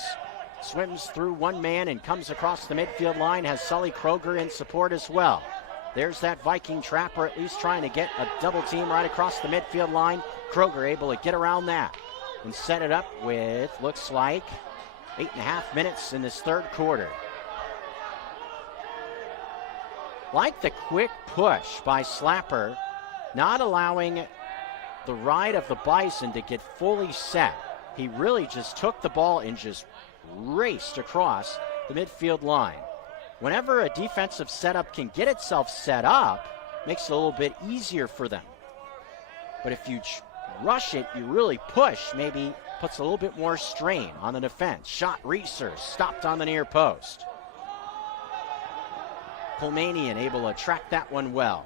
Swims through one man and comes across the midfield line. Has Sully Kroger in support as well. There's that Viking trapper, at least trying to get a double team right across the midfield line. Kroger able to get around that and set it up with, looks like, 8.5 minutes in this third quarter. Like the quick push by Slapper, not allowing the ride of the Bison to get fully set. He really just took the ball and just raced across the midfield line. Whenever a defensive setup can get itself set up, makes it a little bit easier for them. But if you rush it, you really push, maybe puts a little bit more strain on the defense. Shot Reeser, stopped on the near post. Colmanian able to track that one well.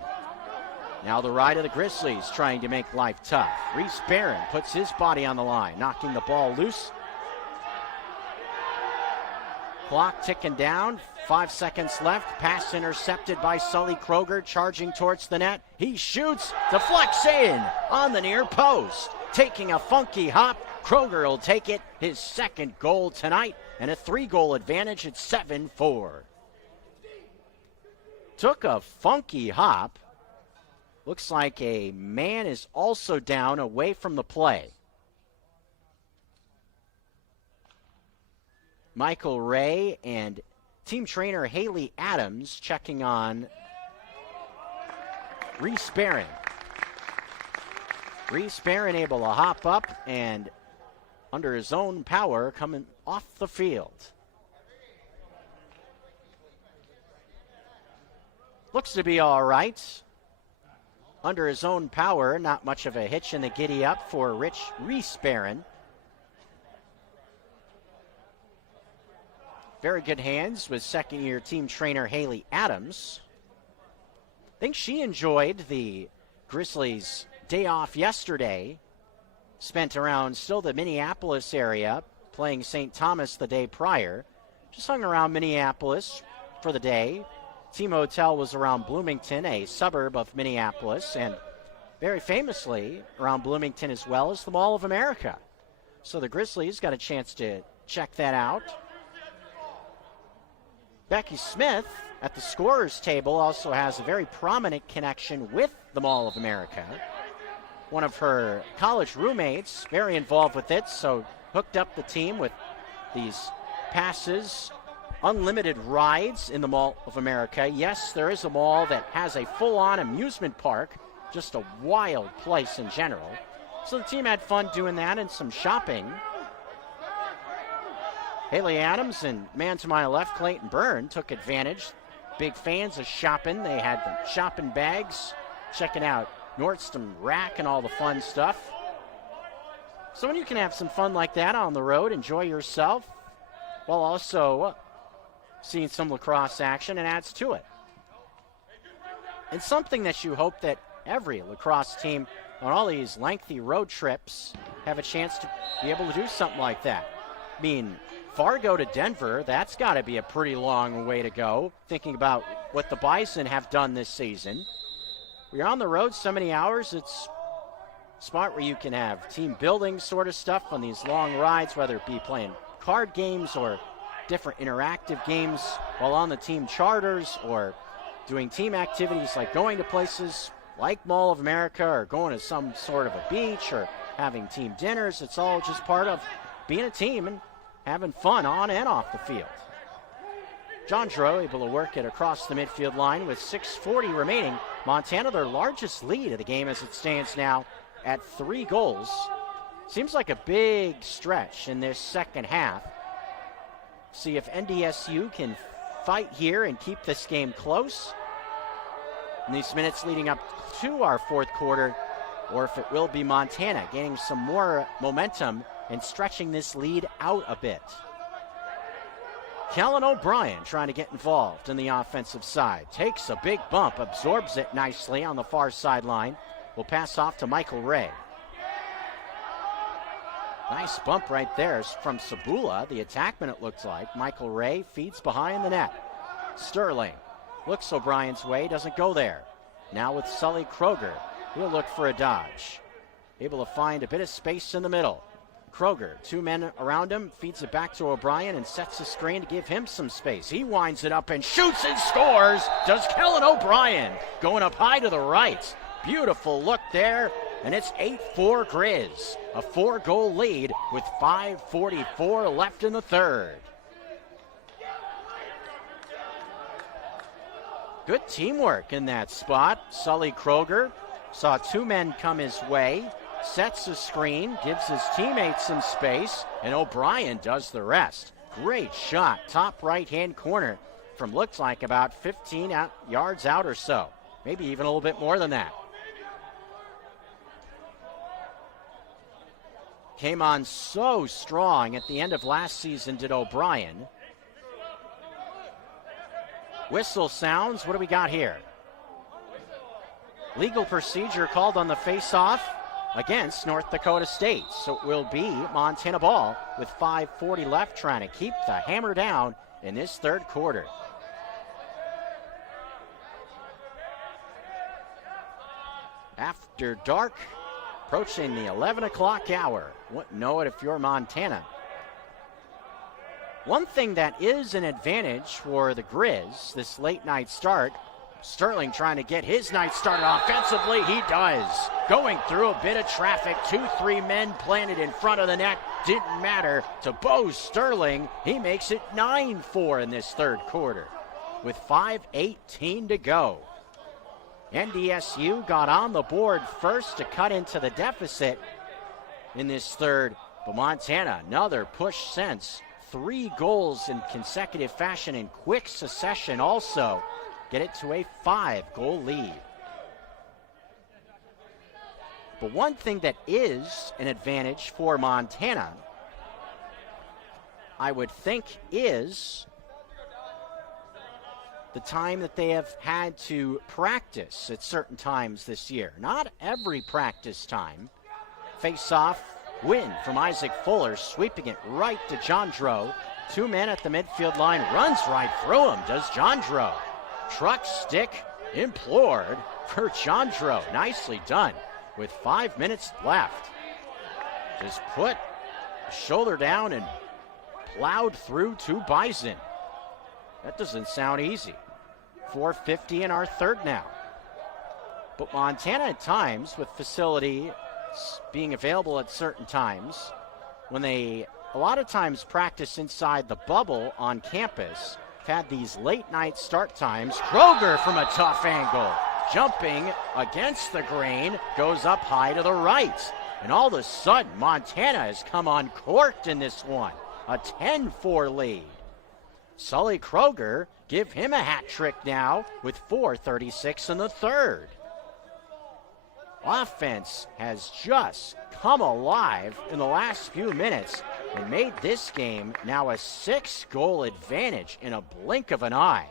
Now the ride of the Grizzlies trying to make life tough. Reese Barron puts his body on the line, knocking the ball loose. Clock ticking down, 5 seconds left. Pass intercepted by Sully Kroger, charging towards the net. He shoots, deflects in on the near post. Taking a funky hop, Kroger will take it, his second goal tonight, and a 3-goal advantage at 7-4. Took a funky hop. Looks like a man is also down away from the play. Michael Ray and team trainer Haley Adams checking on Reese Barron. Reese Barron able to hop up and under his own power coming off the field. Looks to be all right. Under his own power, not much of a hitch in the giddy up for Reese Barron. Very good hands with second-year team trainer Haley Adams. I think she enjoyed the Grizzlies' day off yesterday. Spent around still the Minneapolis area, playing St. Thomas the day prior. Just hung around Minneapolis for the day. Team hotel was around Bloomington, a suburb of Minneapolis, and very famously around Bloomington as well as the Mall of America. So the Grizzlies got a chance to check that out. Becky Smith at the scorer's table also has a very prominent connection with the Mall of America. One of her college roommates, very involved with it, so hooked up the team with these passes, unlimited rides in the Mall of America. Yes, there is a mall that has a full-on amusement park, just a wild place in general. So the team had fun doing that and some shopping. Haley Adams and man to my left, Clayton Byrne, took advantage. Big fans of shopping. They had the shopping bags, checking out Nordstrom Rack and all the fun stuff. So when you can have some fun like that on the road, enjoy yourself, while also seeing some lacrosse action, and adds to it. And something that you hope that every lacrosse team on all these lengthy road trips have a chance to be able to do something like that. I mean, Fargo to Denver, that's got to be a pretty long way to go, thinking about what the Bison have done this season. We're on the road so many hours, it's spot where you can have team building sort of stuff on these long rides, whether it be playing card games or different interactive games while on the team charters, or doing team activities like going to places like Mall of America or going to some sort of a beach or having team dinners. It's all just part of being a team and having fun on and off the field. Jandro able to work it across the midfield line with 6:40 remaining. Montana, their largest lead of the game as it stands now at 3 goals. Seems like a big stretch in this second half. See if NDSU can fight here and keep this game close in these minutes leading up to our fourth quarter, or if it will be Montana gaining some more momentum and stretching this lead out a bit. Kellen O'Brien trying to get involved in the offensive side. Takes a big bump, absorbs it nicely on the far sideline. Will pass off to Michael Ray. Nice bump right there from Sabula, the attackman it looks like. Michael Ray feeds behind the net. Sterling looks O'Brien's way, doesn't go there. Now with Sully Kroger, he'll look for a dodge. Able to find a bit of space in the middle. Kroger, 2 men around him, feeds it back to O'Brien and sets the screen to give him some space. He winds it up and shoots and scores. Does Kellen O'Brien, going up high to the right. Beautiful look there, and it's 8-4 Griz. A 4-goal lead with 5:44 left in the third. Good teamwork in that spot. Sully Kroger saw 2 men come his way, sets the screen, gives his teammates some space, and O'Brien does the rest. Great shot, top right-hand corner from looks like about 15 yards out or so. Maybe even a little bit more than that. Came on so strong at the end of last season, did O'Brien. Whistle sounds. What do we got here? Legal procedure called on the face-off against North Dakota State. So it will be Montana ball with 5:40 left, trying to keep the hammer down in this third quarter. After dark, approaching the 11 o'clock hour. Wouldn't know it if you're Montana. One thing that is an advantage for the Griz, this late night start, Sterling trying to get his night started offensively. He does. Going through a bit of traffic. 2-3 men planted in front of the net. Didn't matter to Bo Sterling. He makes it 9-4 in this third quarter with 5:18 to go. NDSU got on the board first to cut into the deficit in this third, but Montana, another push since. 3 goals in consecutive fashion in quick succession also get it to a 5-goal lead. But one thing that is an advantage for Montana, I would think, is the time that they have had to practice at certain times this year. Not every practice time. Face-off win from Isaac Fuller, sweeping it right to Jandro. 2 men at the midfield line, runs right through him, does Jandro. Truck stick implored for Jandro. Nicely done with 5 minutes left. Just put a shoulder down and plowed through to Bison. That doesn't sound easy. 4:50 in our third now. But Montana at times, with facility being available at certain times, when they a lot of times practice inside the bubble on campus, have had these late night start times. Kroger from a tough angle, jumping against the grain, goes up high to the right. And all of a sudden, Montana has come uncorked in this one. A 10-4 lead. Sully Kroger, give him a hat trick now with 4:36 in the third. Offense has just come alive in the last few minutes and made this game now a 6-goal advantage in a blink of an eye.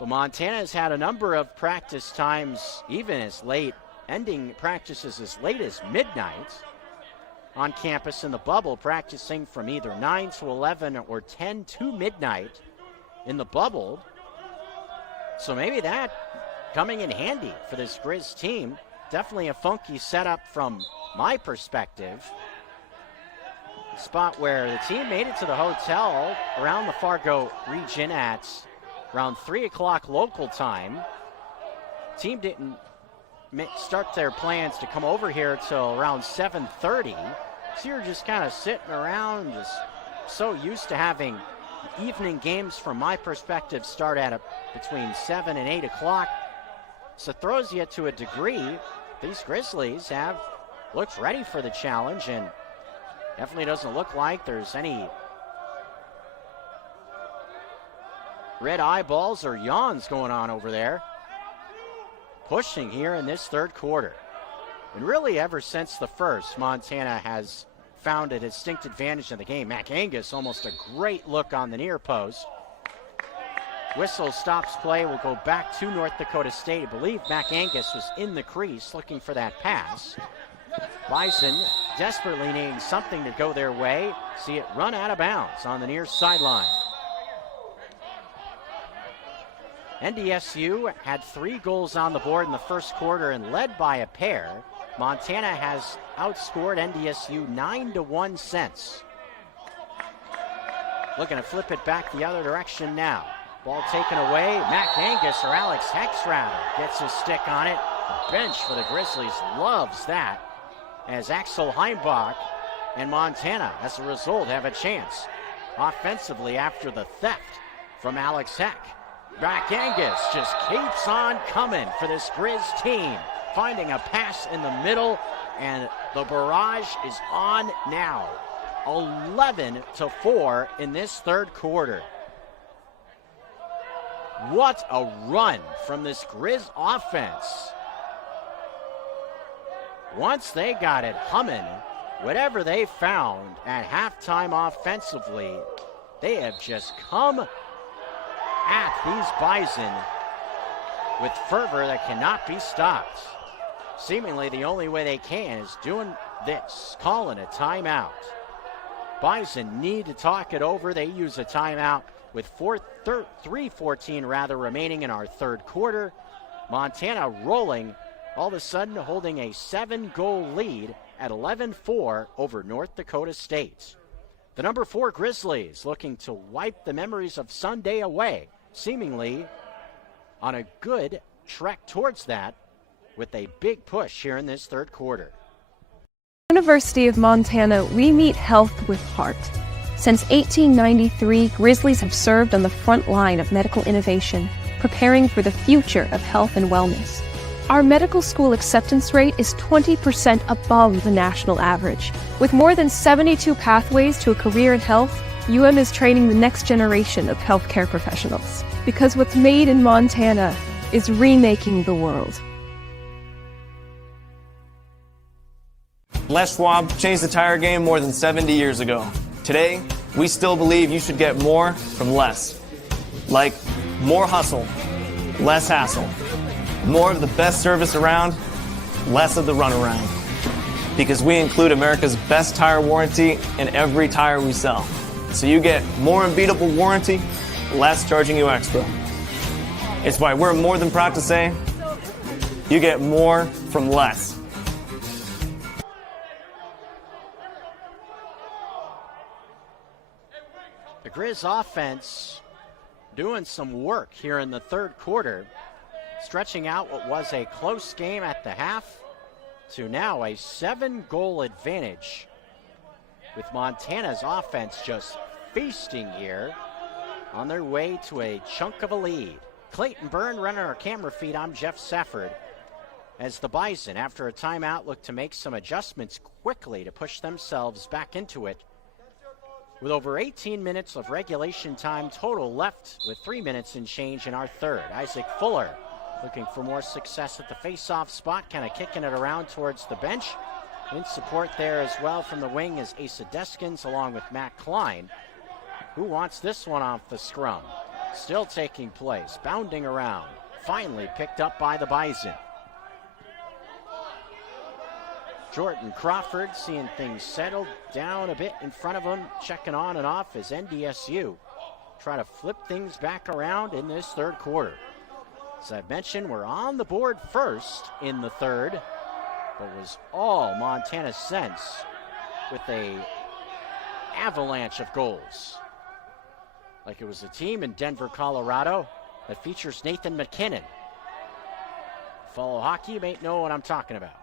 But Montana has had a number of practice times, even as late, ending practices as late as midnight on campus in the bubble, practicing from either 9 to 11 or 10 to midnight in the bubble. So maybe that coming in handy for this Griz team. Definitely a funky setup from my perspective. A spot where the team made it to the hotel around the Fargo region at around 3 o'clock local time. Team didn't start their plans to come over here till around 7:30. So you're just kind of sitting around, just so used to having evening games from my perspective start at between 7 and 8 o'clock. So it throws you to a degree. These Grizzlies have looked ready for the challenge, and definitely doesn't look like there's any red eyeballs or yawns going on over there. Pushing here in this third quarter. And really ever since the first, Montana has found a distinct advantage in the game. Mac Angus, almost a great look on the near post. Whistle stops play. Will go back to North Dakota State. I believe Mac Angus was in the crease looking for that pass. Bison desperately needing something to go their way. See it run out of bounds on the near sideline. NDSU had 3 goals on the board in the first quarter and led by a pair. Montana has outscored NDSU 9-1 since. Looking to flip it back the other direction now. Ball taken away. Mac Angus, or Alex Hex rather, gets his stick on it. The bench for the Grizzlies loves that, as Axel Heimbach and Montana, as a result, have a chance offensively after the theft from Alex Heck. Mac Angus just keeps on coming for this Griz team, finding a pass in the middle, and the barrage is on now. 11-4 in this third quarter. What a run from this Griz offense. Once they got it humming, whatever they found at halftime offensively, they have just come at these Bison with fervor that cannot be stopped. Seemingly the only way they can is doing this, calling a timeout. Bison need to talk it over. They use a timeout with 3:14 remaining in our third quarter. Montana rolling, all of a sudden holding a 7-goal lead at 11-4 over North Dakota State. The number 4 Grizzlies looking to wipe the memories of Sunday away, seemingly on a good trek towards that with a big push here in this third quarter. University of Montana, we meet health with heart. Since 1893, Grizzlies have served on the front line of medical innovation, preparing for the future of health and wellness. Our medical school acceptance rate is 20% above the national average. With more than 72 pathways to a career in health, UM is training the next generation of healthcare professionals. Because what's made in Montana is remaking the world. Les Schwab changed the tire game more than 70 years ago. Today, we still believe you should get more from less. Like more hustle, less hassle. More of the best service around, less of the runaround. Because we include America's best tire warranty in every tire we sell. So you get more unbeatable warranty, less charging you extra. It's why we're more than proud to say, you get more from less. The Griz offense doing some work here in the third quarter, stretching out what was a close game at the half to now a 7-goal advantage, with Montana's offense just feasting here on their way to a chunk of a lead. Clayton Byrne running our camera feed. I'm Geoff Safford, as the Bison, after a timeout, look to make some adjustments quickly to push themselves back into it. With over 18 minutes of regulation time total left, with 3 minutes and change in our third. Isaac Fuller looking for more success at the face-off spot, kind of kicking it around towards the bench. In support there as well from the wing is Asa Deskins along with Matt Klein. Who wants this one off the scrum? Still taking place, bounding around. Finally picked up by the Bison. Jordan Crawford seeing things settle down a bit in front of him, checking on and off as NDSU try to flip things back around in this third quarter. As I've mentioned, we're on the board first in the third, but was all Montana since with a avalanche of goals. Like it was a team in Denver, Colorado that features Nathan McKinnon. Follow hockey, you may know what I'm talking about.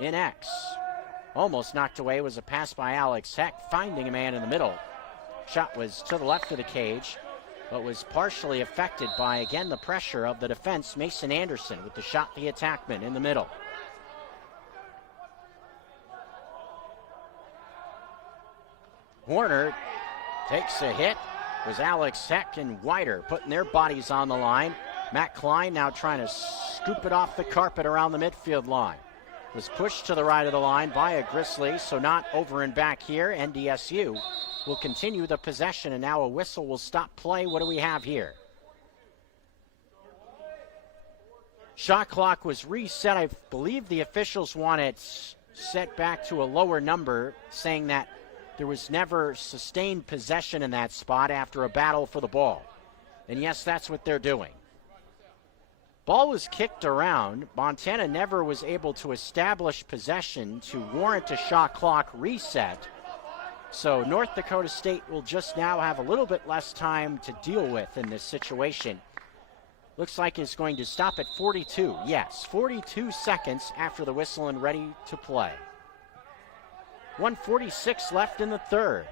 In X, almost knocked away was a pass by Alex Heck, finding a man in the middle. Shot was to the left of the cage, but was partially affected by, again, the pressure of the defense, Mason Anderson, with the shot the attackman in the middle. Warner takes a hit. It was Alex Heck and Wider putting their bodies on the line. Matt Klein now trying to scoop it off the carpet around the midfield line. Was pushed to the right of the line by a Grizzly, so not over and back here. NDSU will continue the possession, and now a whistle will stop play. What do we have here? Shot clock was reset. I believe the officials want it set back to a lower number, saying that there was never sustained possession in that spot after a battle for the ball. And yes, that's what they're doing. Ball was kicked around. Montana never was able to establish possession to warrant a shot clock reset. So North Dakota State will just now have a little bit less time to deal with in this situation. Looks like it's going to stop at 42. Yes, 42 seconds after the whistle and ready to play. 1:46 left in the third.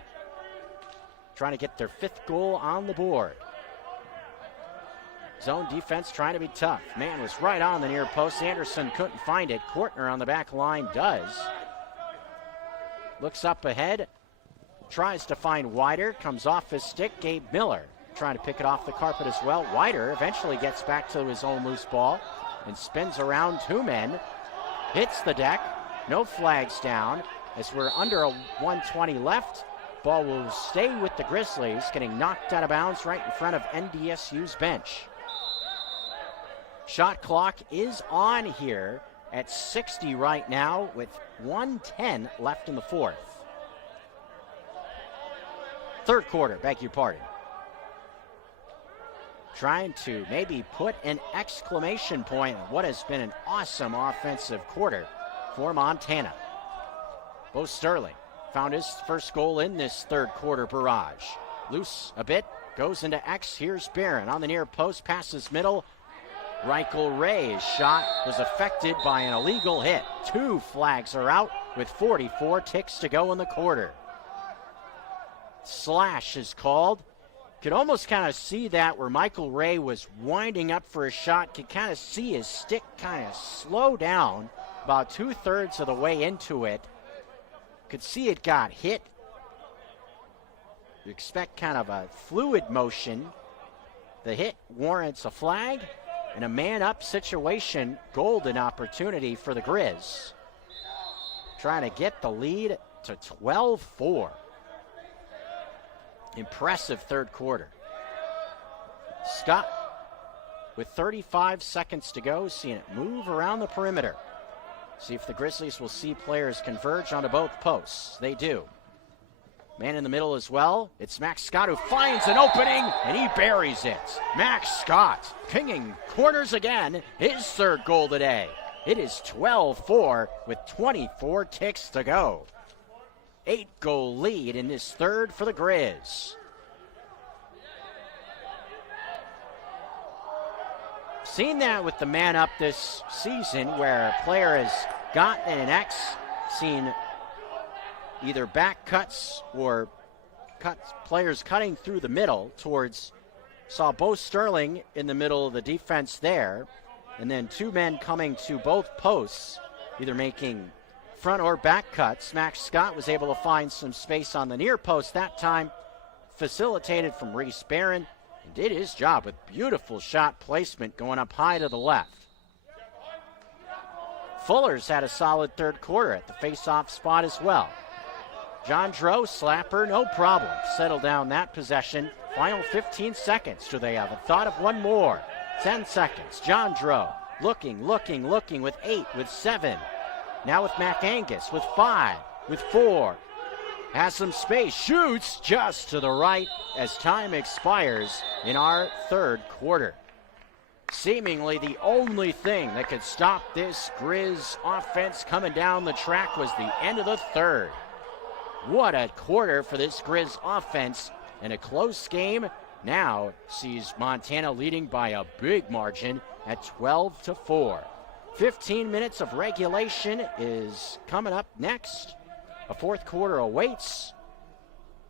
Trying to get their fifth goal on the board. Zone defense trying to be tough. Man was right on the near post. Anderson couldn't find it. Kortner on the back line does. Looks up ahead. Tries to find Wider. Comes off his stick. Gabe Miller trying to pick it off the carpet as well. Wider eventually gets back to his own loose ball and spins around two men. Hits the deck. No flags down. As we're under a 1:20 left, ball will stay with the Grizzlies, getting knocked out of bounds right in front of NDSU's bench. Shot clock is on here at 60 right now with 1:10 left in the fourth. Third quarter, beg your pardon. Trying to maybe put an exclamation point on what has been an awesome offensive quarter for Montana. Bo Sterling found his first goal in this third quarter barrage. Loose a bit, goes into X. Here's Barron on the near post, passes middle. Reichel Ray's shot was affected by an illegal hit. Two flags are out with 44 ticks to go in the quarter. Slash is called. Could almost kind of see that where Michael Ray was winding up for a shot. Could kind of see his stick kind of slow down about 2/3 of the way into it. Could see it got hit. You expect kind of a fluid motion. The hit warrants a flag and a man-up situation. Golden opportunity for the Grizz. Trying to get the lead to 12-4. Impressive third quarter. Scott with 35 seconds to go, seeing it move around the perimeter. See if the Grizzlies will see players converge onto both posts. They do. Man in the middle as well. It's Max Scott who finds an opening, and he buries it. Max Scott pinging corners again. His third goal today. It is 12-4 with 24 ticks to go. 8-goal lead in this third for the Grizz. Seen that with the man up this season where a player has gotten an X, seen either back cuts or players cutting through the middle towards, saw Bo Sterling in the middle of the defense there, and then two men coming to both posts, either making front or back cuts. Max Scott was able to find some space on the near post that time, facilitated from Reese Barron, and did his job with beautiful shot placement going up high to the left. Fuller's had a solid third quarter at the face-off spot as well. John Drow, slapper, no problem. Settle down that possession. Final 15 seconds. Do they have a thought of one more? 10 seconds. John Drow looking with 8, with 7. Now with Mac Angus, with 5, with 4. Has some space, shoots just to the right as time expires in our third quarter. Seemingly the only thing that could stop this Griz offense coming down the track was the end of the third. What a quarter for this Griz offense, and a close game now sees Montana leading by a big margin at 12-4. 15 minutes of regulation is coming up next. A fourth quarter awaits.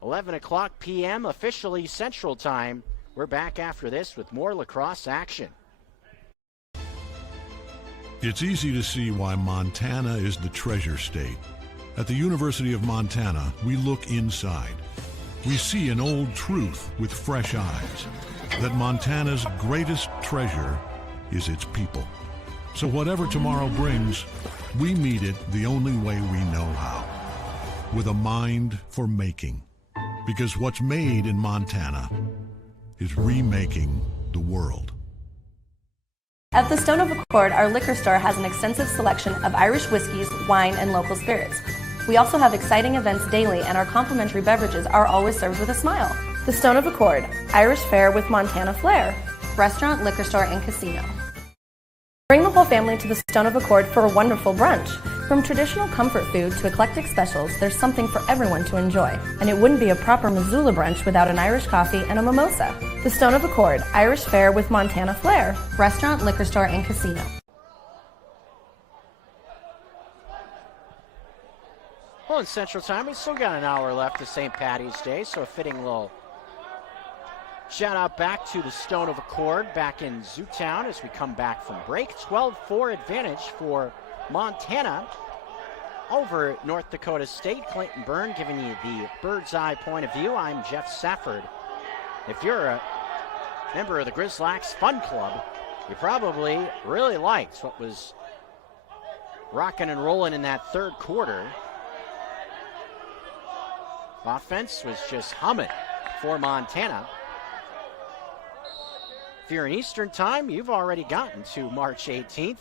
11 o'clock p.m. officially Central Time. We're back after this with more lacrosse action. It's easy to see why Montana is the treasure state. At the University of Montana, we look inside. We see an old truth with fresh eyes, that Montana's greatest treasure is its people. So whatever tomorrow brings, we meet it the only way we know how, with a mind for making. Because what's made in Montana is remaking the world. At the Stone of Accord, our liquor store has an extensive selection of Irish whiskeys, wine, and local spirits. We also have exciting events daily, and our complimentary beverages are always served with a smile. The Stone of Accord, Irish fare with Montana flair, restaurant, liquor store, and casino. Bring the whole family to the Stone of Accord for a wonderful brunch. From traditional comfort food to eclectic specials, there's something for everyone to enjoy. And it wouldn't be a proper Missoula brunch without an Irish coffee and a mimosa. The Stone of Accord, Irish fare with Montana flair, restaurant, liquor store, and casino. Well, in Central Time, we still got an hour left to St. Patty's Day, so a fitting little shout out back to the Stone of Accord back in Zootown as we come back from break. 12-4 advantage for Montana over North Dakota State. Clayton Byrne giving you the bird's eye point of view. I'm Geoff Safford. If you're a member of the Griz Lacrosse Fun Club, you probably really liked what was rocking and rolling in that third quarter. Offense was just humming for Montana. If you're in Eastern Time, you've already gotten to March 18th.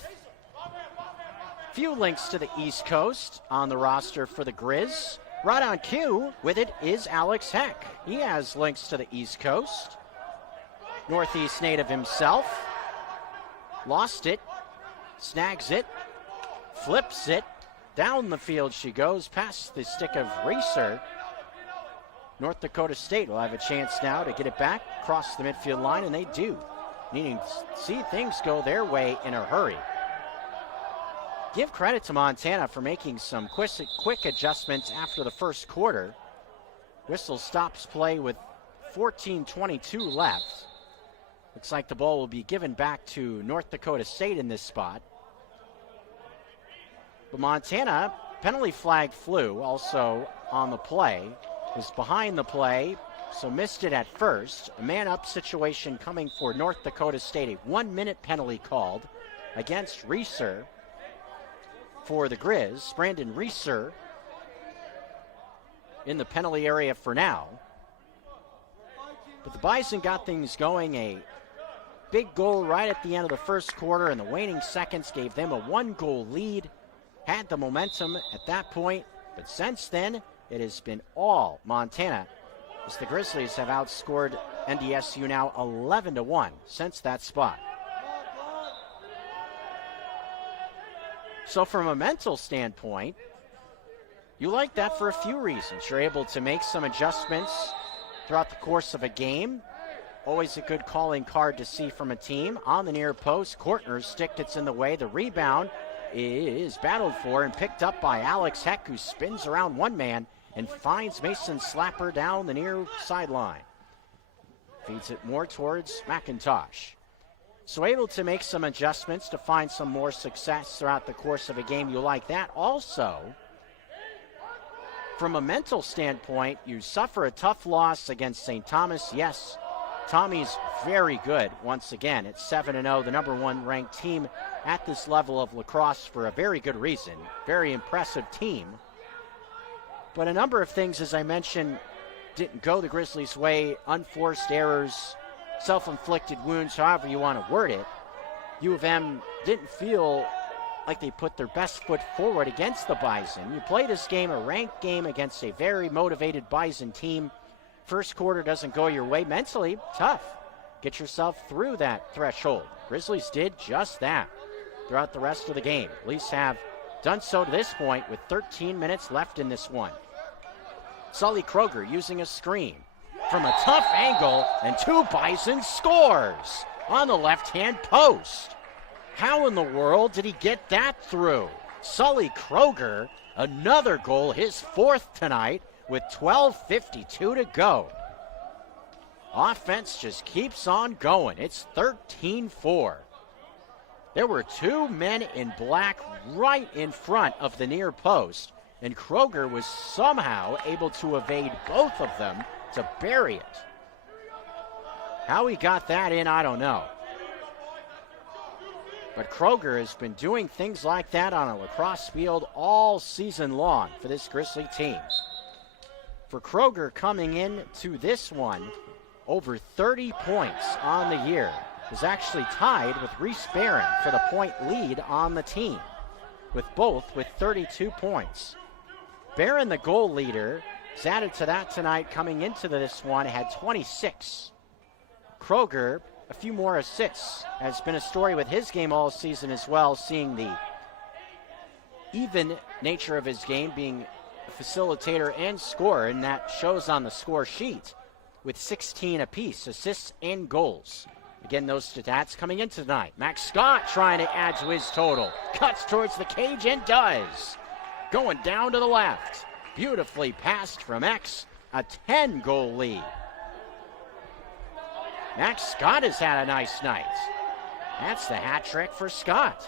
Few links to the East Coast on the roster for the Griz. Right on cue with it is Alex Heck. He has links to the East Coast. Northeast native himself. Lost it, snags it, flips it. Down the field she goes, past the stick of Reeser. North Dakota State will have a chance now to get it back across the midfield line, and they do. Needing to see things go their way in a hurry. Give credit to Montana for making some quick adjustments after the first quarter. Whistle stops play with 14:22 left. Looks like the ball will be given back to North Dakota State in this spot. But Montana, penalty flag flew also on the play. Was behind the play, so missed it at first. A man-up situation coming for North Dakota State. A 1-minute penalty called against Reeser for the Griz. Brandon Reeser in the penalty area for now. But the Bison got things going. A big goal right at the end of the first quarter, and the waning seconds gave them a 1-goal lead. Had the momentum at that point, but since then, it has been all Montana, as the Grizzlies have outscored NDSU now 11-1 since that spot. So from a mental standpoint, you like that for a few reasons. You're able to make some adjustments throughout the course of a game. Always a good calling card to see from a team. On the near post, Kortner's stick gets in the way. The rebound is battled for and picked up by Alex Heck, who spins around one man and finds Mason Slapper down the near sideline. Feeds it more towards McIntosh. So able to make some adjustments to find some more success throughout the course of a game. You like that. Also, from a mental standpoint, you suffer a tough loss against St. Thomas. Yes, Tommy's very good once again at 7-0, the number one ranked team at this level of lacrosse for a very good reason. Very impressive team. But a number of things, as I mentioned, didn't go the Grizzlies' way. Unforced errors, self-inflicted wounds, however you want to word it. U of M didn't feel like they put their best foot forward against the Bison. You play this game, a ranked game, against a very motivated Bison team. First quarter doesn't go your way. Mentally, tough. get yourself through that threshold. Grizzlies did just that throughout the rest of the game. Leafs have done so to this point with 13 minutes left in this one. Sully Kroger using a screen from a tough angle, and 2 Bison scores on the left-hand post. How in the world did he get that through? Sully Kroger, another goal, his 4th tonight, with 12:52 to go. Offense just keeps on going. It's 13-4. There were 2 men in black right in front of the near post, and Kroger was somehow able to evade both of them to bury it. How he got that in, I don't know. But Kroger has been doing things like that on a lacrosse field all season long for this Grizzly team. For Kroger coming in to this one, over 30 points on the year, is actually tied with Reese Barron for the point lead on the team, with both with 32 points. Barron, the goal leader, is added to that tonight coming into this one, had 26. Kroger, a few more assists, has been a story with his game all season as well, seeing the even nature of his game, being a facilitator and scorer, and that shows on the score sheet with 16 apiece, assists and goals. Again, those stats coming in tonight. Max Scott trying to add to his total. Cuts towards the cage and does. Going down to the left. Beautifully passed from X. A 10-goal lead. Max Scott has had a nice night. That's the hat trick for Scott.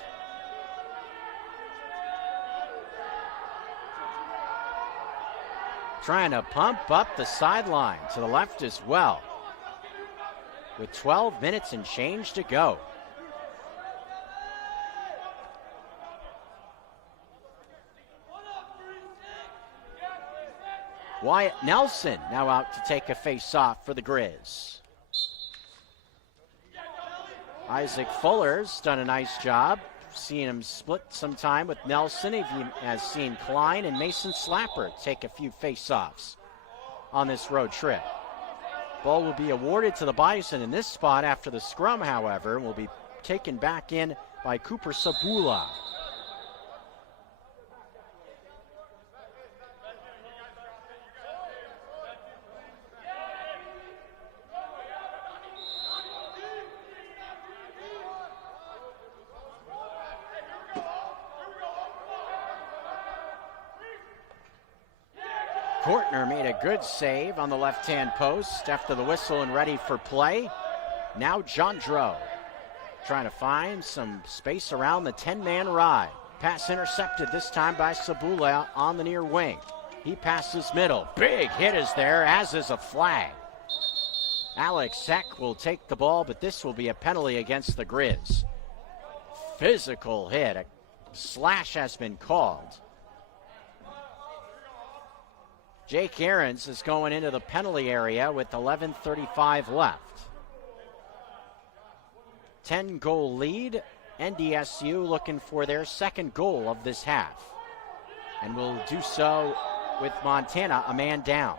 Trying to pump up the sideline to the left as well, with 12 minutes and change to go. Wyatt Nelson now out to take a face-off for the Griz. Isaac Fuller's done a nice job. Seeing him split some time with Nelson. He has seen Klein and Mason Slapper take a few face-offs on this road trip. Ball will be awarded to the Bison in this spot after the scrum, however, and will be taken back in by Cooper Sabula. Kortner made a good save on the left-hand post after the whistle and ready for play. Now Jandro trying to find some space around the 10-man ride. Pass intercepted this time by Sabula on the near wing. He passes middle. Big hit is there, as is a flag. Alex Heck will take the ball, but this will be a penalty against the Griz. Physical hit. A slash has been called. Jake Aarons is going into the penalty area with 11:35 left. 10-goal lead. NDSU looking for their second goal of this half, and will do so with Montana a man down.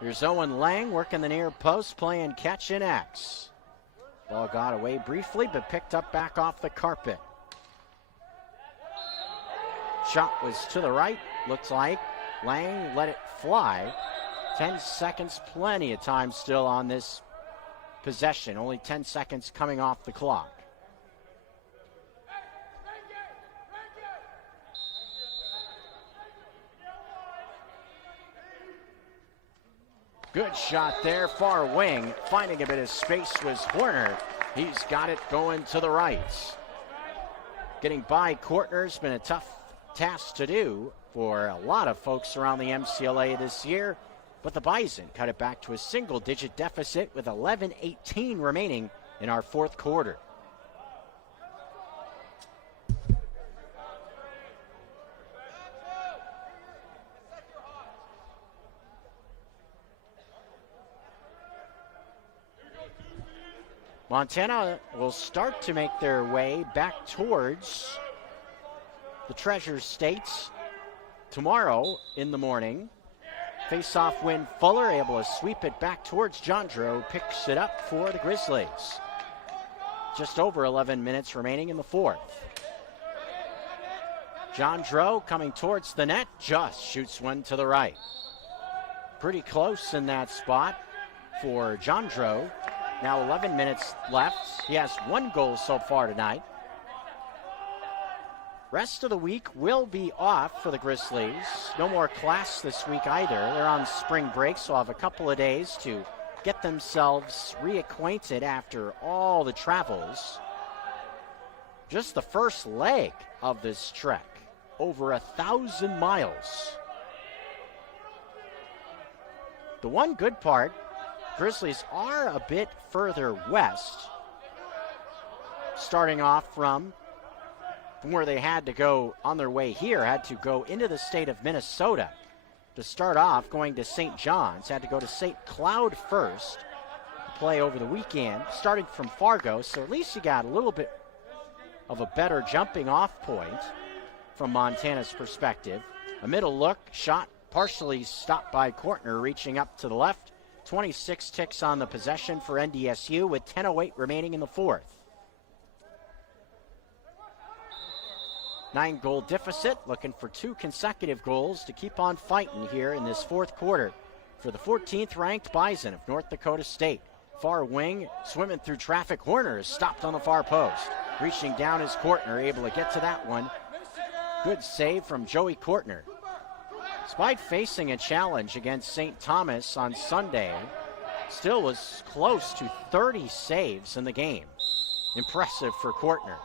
Here's Owen Lang working the near post, playing catch and X. Ball got away briefly, but picked up back off the carpet. Shot was to the right, looks like. Lang let it fly. 10 seconds, plenty of time still on this possession. Only 10 seconds coming off the clock. Good shot there, far wing. Finding a bit of space was Horner. He's got it going to the right. Getting by Kortner's been a tough task to do for a lot of folks around the MCLA this year, but the Bison cut it back to a single-digit deficit with 11:18 remaining in our fourth quarter. Montana will start to make their way back towards the Treasure States tomorrow in the morning. Face-off win Fuller, able to sweep it back towards Jandro, picks it up for the Grizzlies. Just over 11 minutes remaining in the fourth. Jandro coming towards the net, just shoots one to the right. Pretty close in that spot for Jandro. Now 11 minutes left. He has 1 goal so far tonight. Rest of the week will be off for the Grizzlies. No more class this week either. They're on spring break, so have a couple of days to get themselves reacquainted after all the travels. Just the first leg of this trek, over 1,000 miles. The one good part, Grizzlies are a bit further west, starting off from where they had to go on their way here, had to go into the state of Minnesota to start off, going to St. John's, had to go to St. Cloud first to play over the weekend, starting from Fargo, so at least you got a little bit of a better jumping off point from Montana's perspective. A middle look, shot partially stopped by Kortner, reaching up to the left. 26 ticks on the possession for NDSU with 10:08 remaining in the fourth. 9-goal deficit, looking for 2 consecutive goals to keep on fighting here in this fourth quarter for the 14th ranked Bison of North Dakota State. Far wing, swimming through traffic. Horner is stopped on the far post. Reaching down is Kortner, able to get to that one. Good save from Joey Kortner. Despite facing a challenge against St. Thomas on Sunday, still was close to 30 saves in the game. Impressive for Kortner.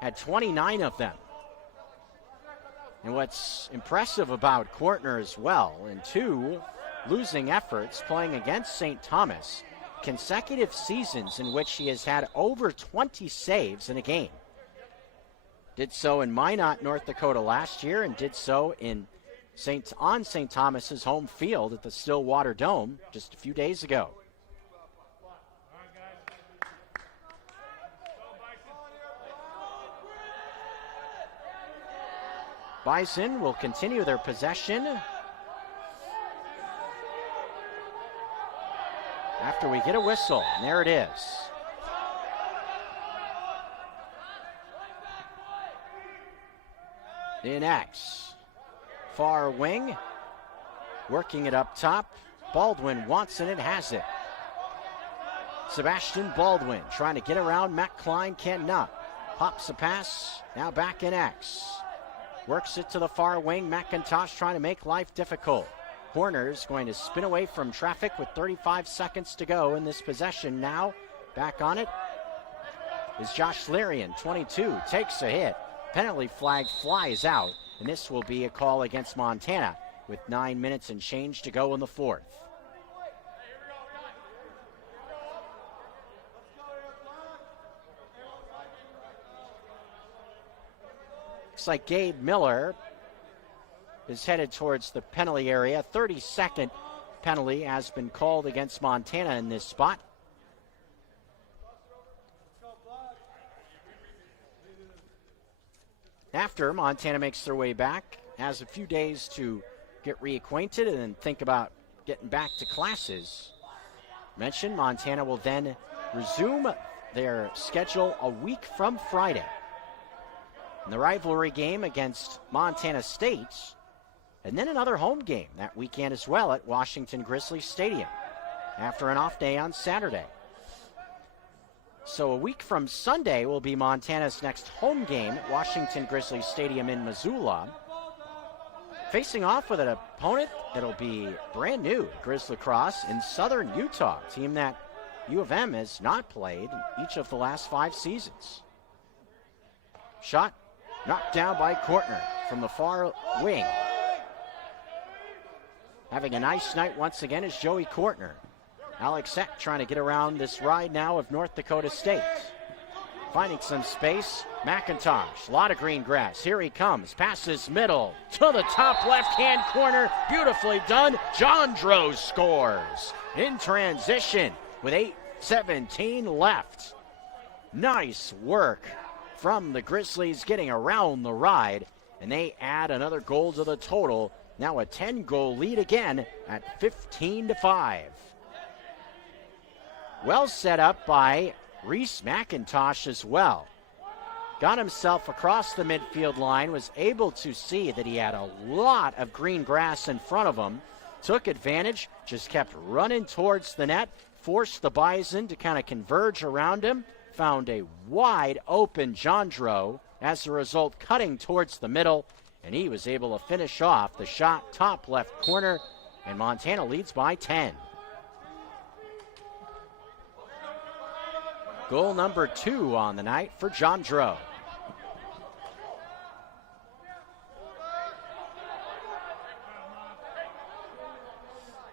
Had 29 of them. And what's impressive about Kortner as well, in 2 losing efforts playing against St. Thomas, consecutive seasons in which he has had over 20 saves in a game. Did so in Minot, North Dakota last year, and did so on St. Thomas's home field at the Stillwater Dome just a few days ago. Bison will continue their possession after we get a whistle. And there it is. In X. Far wing. Working it up top. Baldwin wants it and has it. Sebastian Baldwin trying to get around Matt Klein, cannot. Pops a pass. Now back in X. Works it to the far wing. McIntosh trying to make life difficult. Horner's going to spin away from traffic with 35 seconds to go in this possession. Now back on it is Josh Larian, 22, takes a hit. Penalty flag flies out, and this will be a call against Montana with 9 minutes and change to go in the fourth. Looks like Gabe Miller is headed towards the penalty area. 32nd penalty has been called against Montana in this spot. After Montana makes their way back, has a few days to get reacquainted and then think about getting back to classes. Mentioned Montana will then resume their schedule a week from Friday. In the rivalry game against Montana State, and then another home game that weekend as well at Washington Grizzlies Stadium after an off day on Saturday. So a week from Sunday will be Montana's next home game at Washington Grizzlies Stadium in Missoula, facing off with an opponent that'll be brand new, Griz Lacrosse in Southern Utah, a team that U of M has not played in each of the last 5 seasons. Shot knocked down by Kortner from the far wing. Having a nice night once again is Joey Kortner. Alex Eck trying to get around this ride now of North Dakota State. Finding some space, McIntosh, a lot of green grass. Here he comes, passes middle to the top left-hand corner. Beautifully done. Jandro scores in transition with 17 left. Nice work from the Grizzlies getting around the ride, and they add another goal to the total. Now a 10-goal lead again at 15-5. Well set up by Reese McIntosh as well. Got himself across the midfield line, was able to see that he had a lot of green grass in front of him, took advantage, just kept running towards the net, forced the Bison to kind of converge around him, found a wide open Jandro, as a result cutting towards the middle, and he was able to finish off the shot top left corner, and Montana leads by 10. Goal number 2 on the night for Jandro.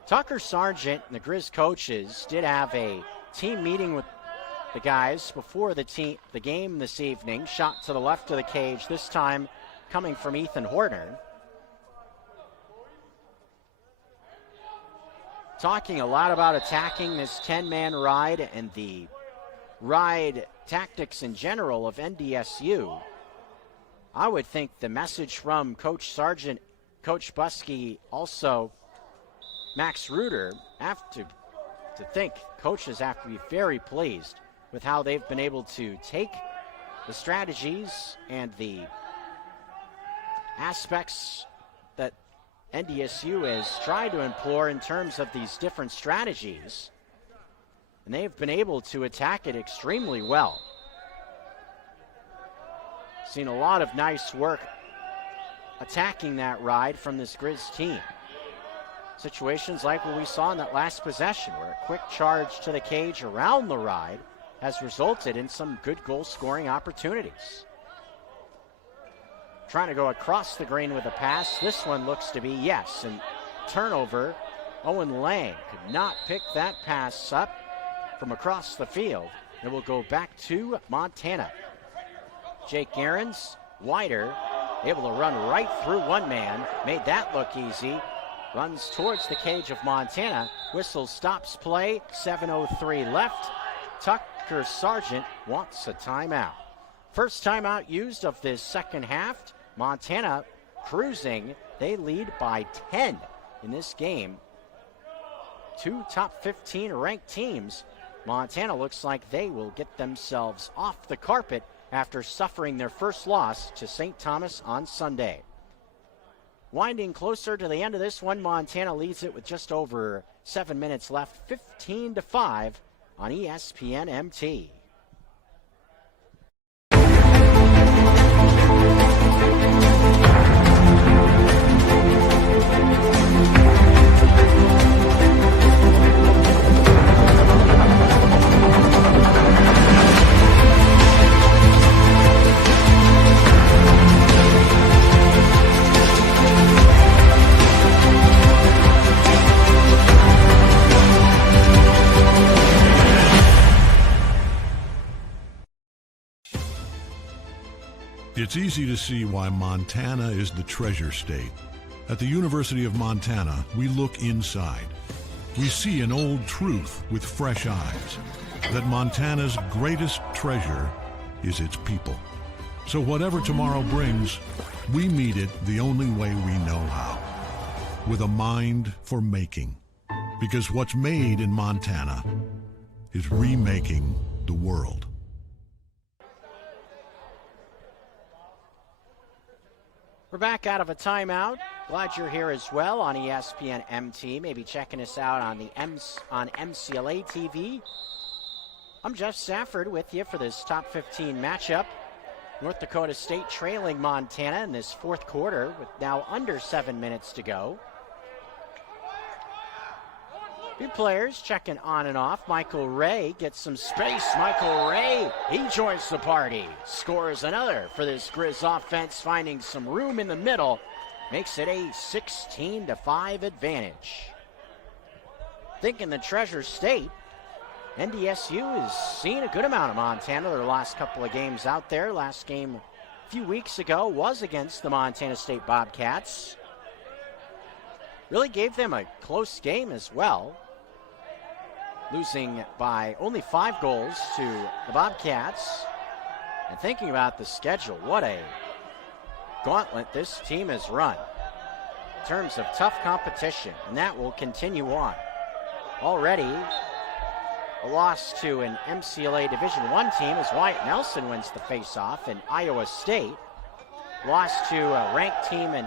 Tucker Sargent and the Grizz coaches did have a team meeting with the guys before the game this evening. Shot to the left of the cage, this time coming from Ethan Horner. Talking a lot about attacking this 10-man ride and the ride tactics in general of NDSU. I would think the message from Coach Sargent, Coach Buskey, also Max Reuter, have to think coaches have to be very pleased with how they've been able to take the strategies and the aspects that NDSU has tried to employ in terms of these different strategies, and they've been able to attack it extremely well. Seen a lot of nice work attacking that ride from this Grizz team. Situations like what we saw in that last possession, where a quick charge to the cage around the ride has resulted in some good goal-scoring opportunities. Trying to go across the green with a pass. This one looks to be, yes, and turnover. Owen Lang could not pick that pass up from across the field. It will go back to Montana. Jake Aarons, wider, able to run right through one man. Made that look easy. Runs towards the cage of Montana. Whistle stops play. 7:03 left. Tucker Sargent wants a timeout. First timeout used of this second half. Montana cruising. They lead by 10 in this game. Two top 15 ranked teams. Montana looks like they will get themselves off the carpet after suffering their first loss to St. Thomas on Sunday. Winding closer to the end of this one, Montana leads it with just over 7 minutes left, 15-5 on ESPN MT. It's easy to see why Montana is the treasure state. At the University of Montana, we look inside. We see an old truth with fresh eyes, that Montana's greatest treasure is its people. So whatever tomorrow brings, we meet it the only way we know how, with a mind for making. Because what's made in Montana is remaking the world. We're back out of a timeout. Glad you're here as well on ESPN MT. Maybe checking us out on on MCLA TV. I'm Geoff Safford with you for this top 15 matchup. North Dakota State trailing Montana in this fourth quarter with now under 7 minutes to go. Few players checking on and off. Michael Ray gets some space. Michael Ray, he joins the party. Scores another for this Grizz offense, finding some room in the middle. Makes it a 16-5 advantage. Thinking the Treasure State, NDSU has seen a good amount of Montana their last couple of games out there. Last game a few weeks ago was against the Montana State Bobcats. Really gave them a close game as well. losing by only 5 goals to the Bobcats. And thinking about the schedule, what a gauntlet this team has run in terms of tough competition, and that will continue on. Already a loss to an MCLA Division I team as Wyatt Nelson wins the faceoff, and Iowa State lost to a ranked team in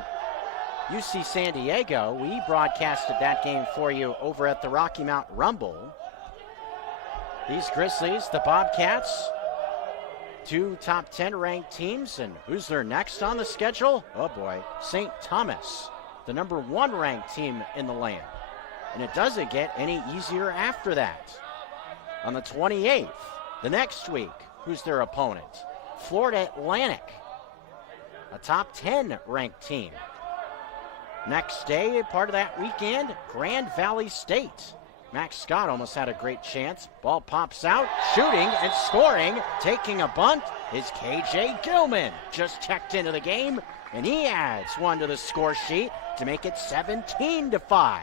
UC San Diego. We broadcasted that game for you over at the Rocky Mount Rumble. These Grizzlies, the Bobcats, 2 top 10 ranked teams, and who's their next on the schedule? Oh boy, St. Thomas, the number 1 ranked team in the land. And it doesn't get any easier after that. On the 28th, the next week, who's their opponent? Florida Atlantic, a top 10 ranked team. Next day, part of that weekend, Grand Valley State. Max Scott almost had a great chance. Ball pops out, shooting and scoring. Taking a bunt is KJ Gilman. Just checked into the game, and he adds 1 to the score sheet to make it 17-5.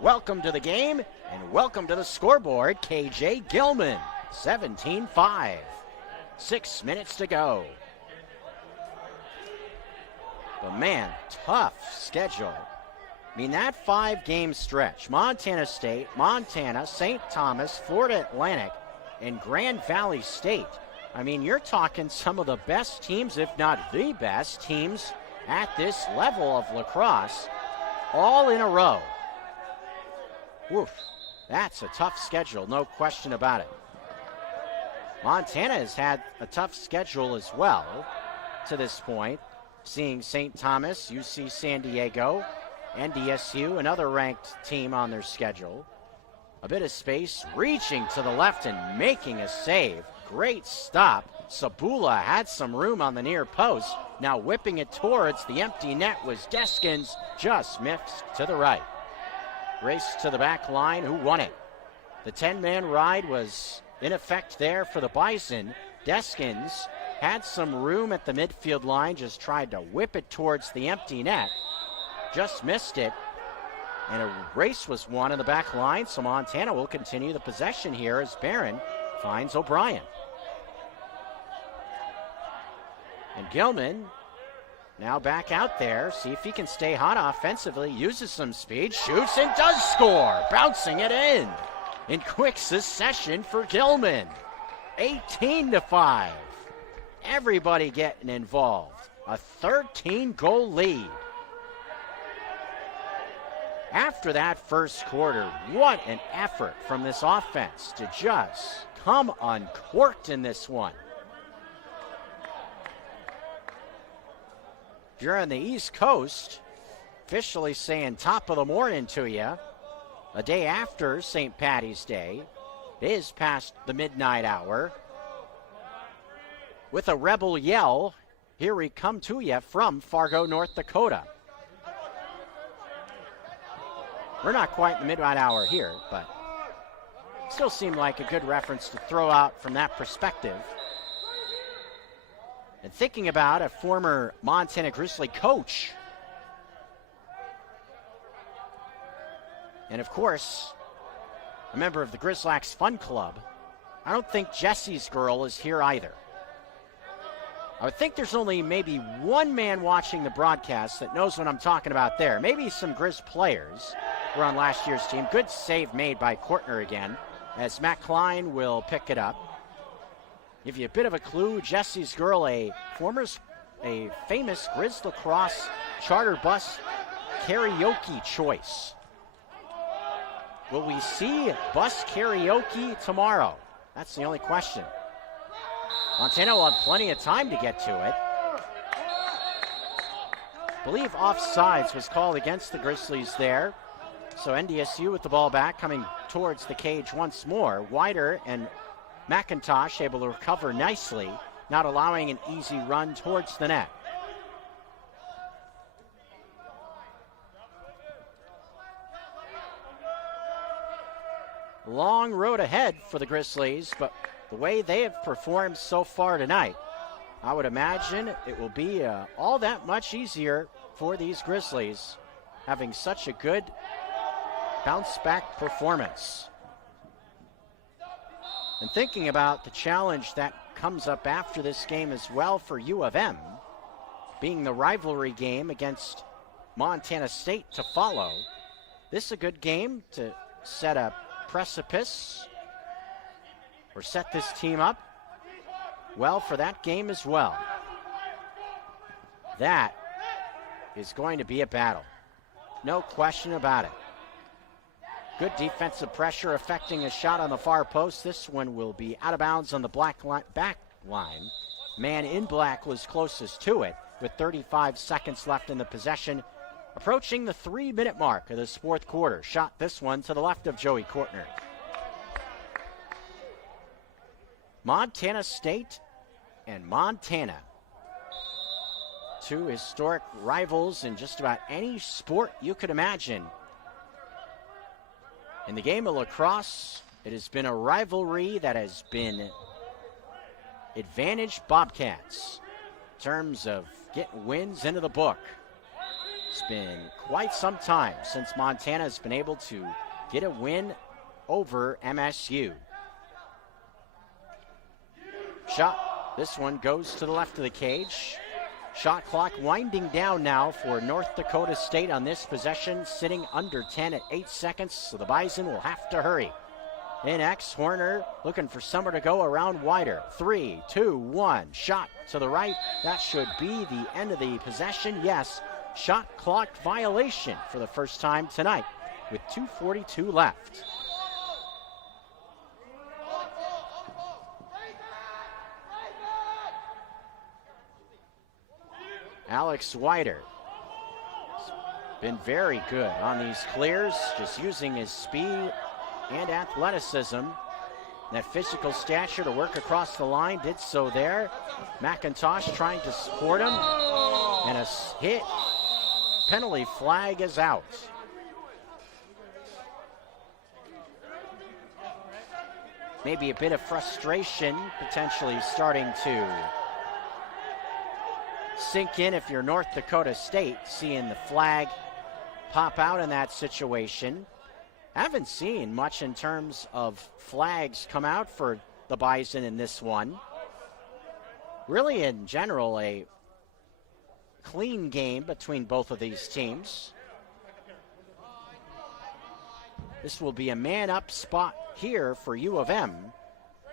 Welcome to the game, and welcome to the scoreboard, KJ Gilman. 17-5. 6 minutes to go. But man, tough schedule. I mean, that 5-game stretch, Montana State, Montana, St. Thomas, Florida Atlantic, and Grand Valley State. I mean, you're talking some of the best teams, if not the best teams at this level of lacrosse, all in a row. Woof, that's a tough schedule, no question about it. Montana has had a tough schedule as well to this point, seeing St. Thomas, UC San Diego, NDSU, another ranked team on their schedule. A bit of space, reaching to the left and making a save. Great stop. Sabula had some room on the near post. Now whipping it towards the empty net was Deskins, just missed to the right. Race to the back line, who won it? The 10-man ride was in effect there for the Bison. Deskins had some room at the midfield line, just tried to whip it towards the empty net. Just missed it, and a race was won in the back line, so Montana will continue the possession here as Barron finds O'Brien. And Gilman now back out there, see if he can stay hot offensively, uses some speed, shoots and does score, bouncing it in quick succession for Gilman. 18-5. Everybody getting involved. A 13-goal lead. After that first quarter, what an effort from this offense to just come uncorked in this one. If you're on the East Coast, officially saying top of the morning to you, a day after St. Patty's Day. It is past the midnight hour. With a rebel yell, here we come to you from Fargo, North Dakota. We're not quite in the midnight hour here, but still seemed like a good reference to throw out from that perspective. And thinking about a former Montana Grizzly coach. And of course, a member of the Griz Lacrosse Fun Club. I don't think Jesse's girl is here either. I would think there's only maybe one man watching the broadcast that knows what I'm talking about there. Maybe some Griz players were on last year's team. Good save made by Kortner again, as Matt Klein will pick it up. Give you a bit of a clue. Jesse's girl, a famous Griz Lacrosse charter bus karaoke choice. Will we see bus karaoke tomorrow? That's the only question. Montana will have plenty of time to get to it. I believe offsides was called against the Grizzlies there. So NDSU with the ball back, coming towards the cage once more. Wider and McIntosh able to recover nicely, not allowing an easy run towards the net. Long road ahead for the Grizzlies, but the way they have performed so far tonight, I would imagine it will be all that much easier for these Grizzlies, having such a good bounce-back performance. And thinking about the challenge that comes up after this game as well for U of M, being the rivalry game against Montana State to follow, this is a good game to set a precipice or set this team up well for that game as well. That is going to be a battle. No question about it. Good defensive pressure affecting a shot on the far post. This one will be out of bounds on the back line. Man in black was closest to it with 35 seconds left in the possession. Approaching the 3-minute mark of this fourth quarter. Shot this one to the left of Joey Kortner. Montana State and Montana. Two historic rivals in just about any sport you could imagine. In the game of lacrosse, it has been a rivalry that has been advantaged Bobcats in terms of getting wins into the book. It's been quite some time since Montana has been able to get a win over MSU. Shot, this one goes to the left of the cage. Shot clock winding down now for North Dakota State on this possession, sitting under 10 at 8 seconds, so the Bison will have to hurry. In X, Horner looking for somewhere to go around wider. 3, 2, 1, shot to the right. That should be the end of the possession. Yes, shot clock violation for the first time tonight with 2:42 left. Alex Wider has been very good on these clears, just using his speed and athleticism, that physical stature to work across the line. Did so there. McIntosh trying to support him, and a hit. Penalty flag is out. Maybe a bit of frustration potentially starting to sink in if you're North Dakota State, seeing the flag pop out in that situation. I haven't seen much in terms of flags come out for the Bison in this one. Really, in general, a clean game between both of these teams. This will be a man-up spot here for U of M,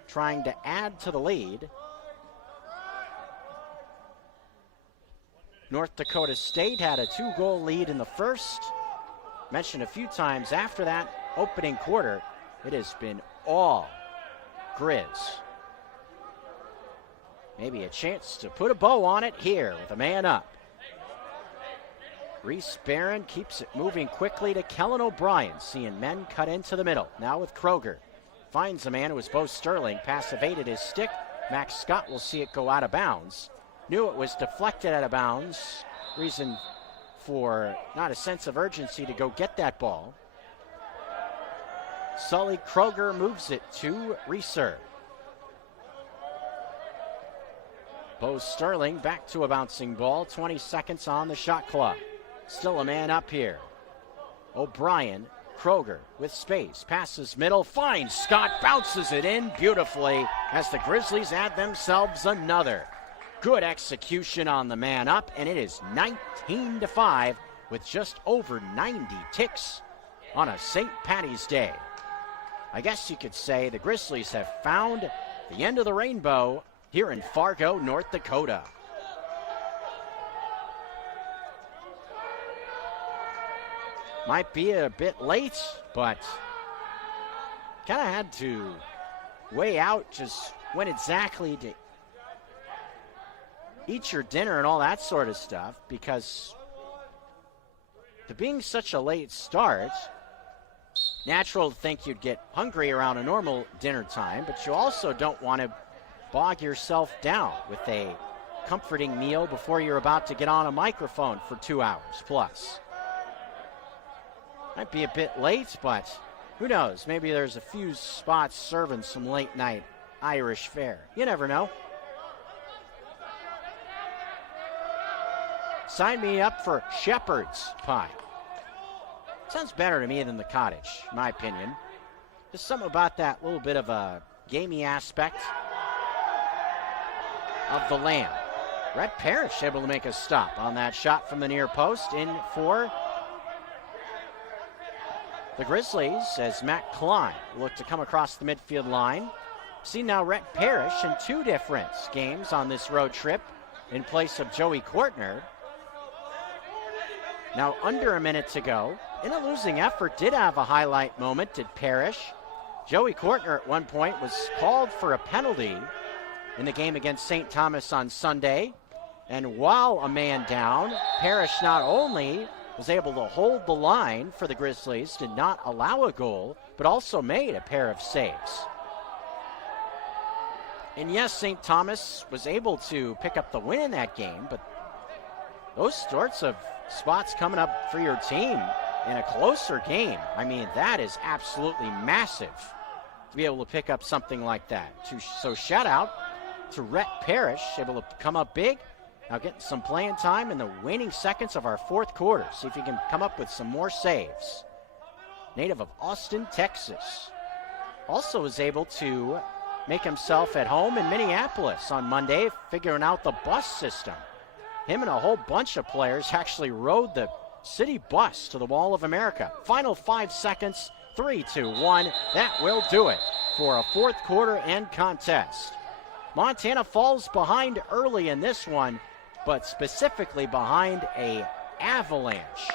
trying to add to the lead. North Dakota State had a 2-goal lead in the first. Mentioned a few times after that opening quarter, it has been all Griz. Maybe a chance to put a bow on it here with a man up. Reese Barron keeps it moving quickly to Kellen O'Brien, seeing men cut into the middle. Now with Kroger. Finds a man who was Bo Sterling. Pass evaded his stick. Max Scott will see it go out of bounds. Knew it was deflected out of bounds. Reason for not a sense of urgency to go get that ball. Sully Kroger moves it to Reeser. Bo Sterling back to a bouncing ball. 20 seconds on the shot clock. Still a man up here. O'Brien, Kroger with space. Passes middle, finds Scott, bounces it in beautifully as the Grizzlies add themselves another. Good execution on the man up, and it is 19-5 with just over 90 ticks on a St. Patty's Day. I guess you could say the Grizzlies have found the end of the rainbow here in Fargo, North Dakota. Might be a bit late, but kind of had to weigh out just when exactly to eat your dinner and all that sort of stuff, because to being such a late start, natural to think you'd get hungry around a normal dinner time, but you also don't want to bog yourself down with a comforting meal before you're about to get on a microphone for 2 hours plus. Might be a bit late, but who knows? Maybe there's a few spots serving some late night Irish fare. You never know. Sign me up for shepherd's pie. Sounds better to me than the cottage, in my opinion. There's something about that little bit of a gamey aspect of the land. Rhett Parrish able to make a stop on that shot from the near post. In for the Grizzlies as Matt Klein looked to come across the midfield line. See now Rhett Parrish in 2 different games on this road trip in place of Joey Kortner. Now under a minute to go. In a losing effort, did have a highlight moment, did Parrish. Joey Kortner at one point was called for a penalty in the game against St. Thomas on Sunday. And while a man down, Parrish not only was able to hold the line for the Grizzlies, did not allow a goal, but also made a pair of saves. And yes, St. Thomas was able to pick up the win in that game, but those sorts of spots coming up for your team in a closer game, I mean, that is absolutely massive to be able to pick up something like that. So shout out to Rhett Parrish, able to come up big. Now getting some playing time in the waning seconds of our 4th quarter. See if he can come up with some more saves. Native of Austin, Texas. Also was able to make himself at home in Minneapolis on Monday, figuring out the bus system. Him and a whole bunch of players actually rode the city bus to the Mall of America. Final 5 seconds, 3, 2, 1. That will do it for a 4th quarter end contest. Montana falls behind early in this one, but specifically behind a avalanche.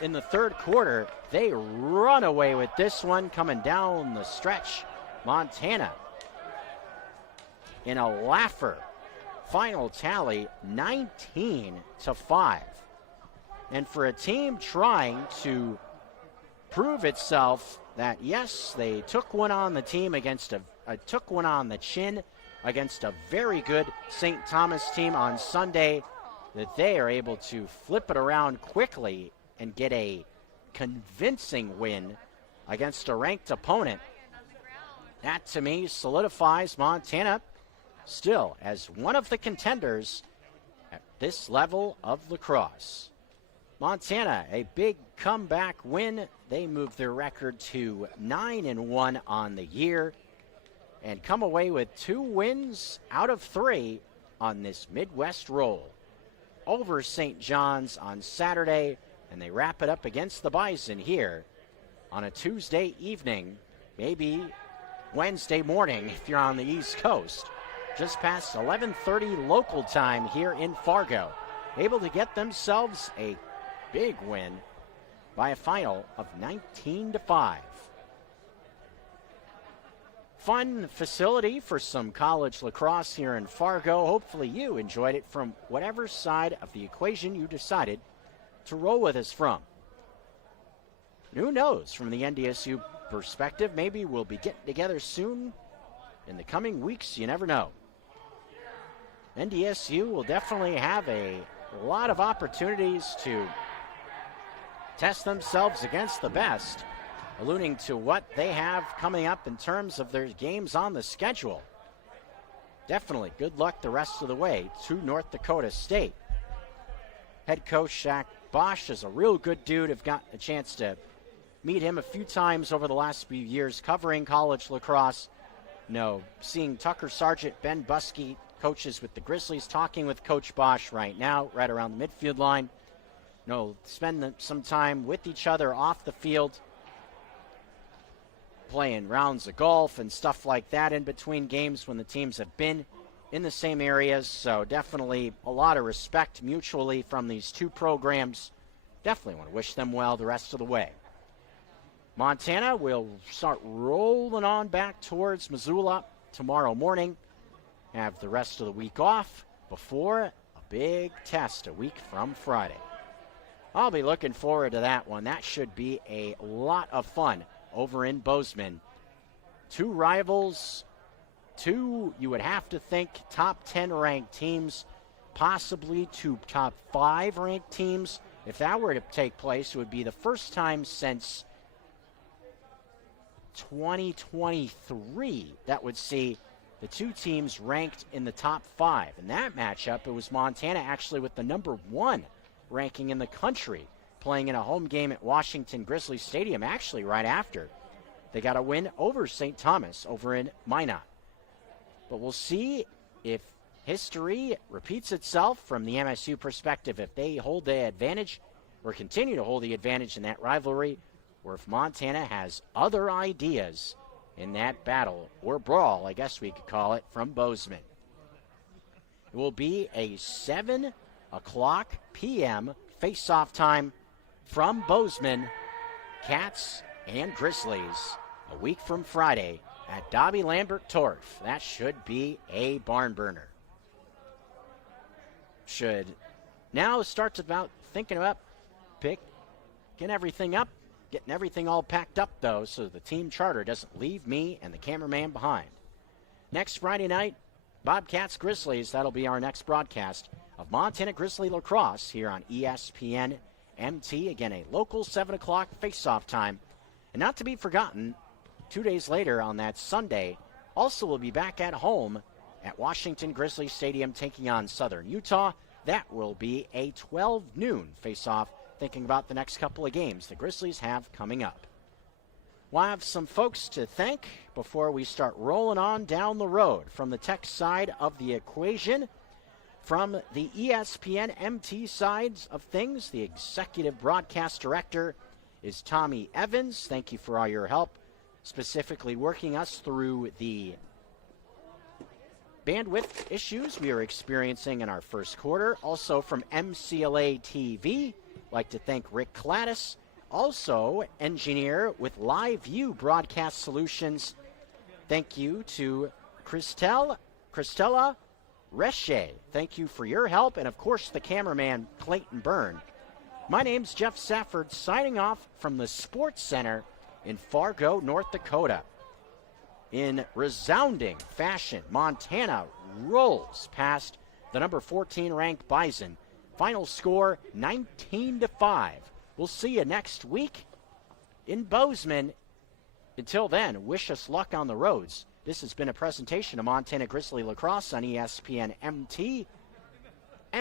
In the 3rd quarter, they run away with this one coming down the stretch. Montana in a laugher. Final tally, 19-5. And for a team trying to prove itself that, yes, they took one on the team against took one on the chin against a very good St. Thomas team on Sunday, that they are able to flip it around quickly and get a convincing win against a ranked opponent. That, to me, solidifies Montana still as one of the contenders at this level of lacrosse. Montana, a big comeback win. They move their record to 9-1 on the year and come away with 2 wins out of 3 on this Midwest roll. Over St. John's on Saturday, and they wrap it up against the Bison here on a Tuesday evening, maybe Wednesday morning if you're on the East Coast. Just past 11:30 local time here in Fargo. Able to get themselves a big win by a final of 19-5. Fun facility for some college lacrosse here in Fargo. Hopefully you enjoyed it from whatever side of the equation you decided to roll with us from. Who knows, from the NDSU perspective, maybe we'll be getting together soon in the coming weeks. You never know. NDSU will definitely have a lot of opportunities to test themselves against the best, alluding to what they have coming up in terms of their games on the schedule. Definitely good luck the rest of the way to North Dakota State. Head coach Zach Bosch is a real good dude. I've gotten a chance to meet him a few times over the last few years covering college lacrosse. Seeing Tucker Sargent, Ben Buskey, coaches with the Grizzlies, talking with Coach Bosch right now, right around the midfield line. Spend some time with each other off the field, playing rounds of golf and stuff like that in between games when the teams have been in the same areas. So definitely a lot of respect mutually from these two programs. Definitely want to wish them well the rest of the way. Montana will start rolling on back towards Missoula tomorrow morning. Have the rest of the week off before a big test a week from Friday. I'll be looking forward to that one. That should be a lot of fun over in Bozeman. Two rivals, two, you would have to think, top 10 ranked teams, possibly two top 5 ranked teams. If that were to take place, it would be the first time since 2023 that would see the two teams ranked in the top 5. In that matchup, it was Montana actually with the number 1 ranking in the country, playing in a home game at Washington Grizzlies Stadium, actually right after They got a win over St. Thomas over in Minot. But we'll see if history repeats itself from the MSU perspective, if they hold the advantage or continue to hold the advantage in that rivalry, or if Montana has other ideas in that battle, or brawl, I guess we could call it, from Bozeman. It will be a 7 o'clock p.m. face-off time from Bozeman, Cats and Grizzlies, a week from Friday at Dobby Lambert Torf. That should be a barn burner. Should now start about thinking about picking everything up, getting everything all packed up, though, so the team charter doesn't leave me and the cameraman behind. Next Friday night, Bobcats Grizzlies. That'll be our next broadcast of Montana Grizzly Lacrosse here on ESPN MT. Again, a local 7 o'clock face-off time. And not to be forgotten, 2 days later on that Sunday, also will be back at home at Washington Grizzly Stadium taking on Southern Utah. That will be a 12 noon face-off, thinking about the next couple of games the Grizzlies have coming up. We'll have some folks to thank before we start rolling on down the road. From the tech side of the equation, from the ESPN MT sides of things, the executive broadcast director is Tommy Evans. Thank you for all your help, specifically working us through the bandwidth issues we are experiencing in our first quarter. Also from MCLA TV, like to thank Rick Cladis. Also, engineer with Live View Broadcast Solutions. Thank you to Christella Resche. Thank you for your help. And, of course, the cameraman, Clayton Byrne. My name's Geoff Safford, signing off from the Sports Center in Fargo, North Dakota. In resounding fashion, Montana rolls past the number 14 ranked Bison. Final score 19-5. We'll see you next week in Bozeman. Until then, wish us luck on the roads. This has been a presentation of Montana Grizzly Lacrosse on ESPN MT.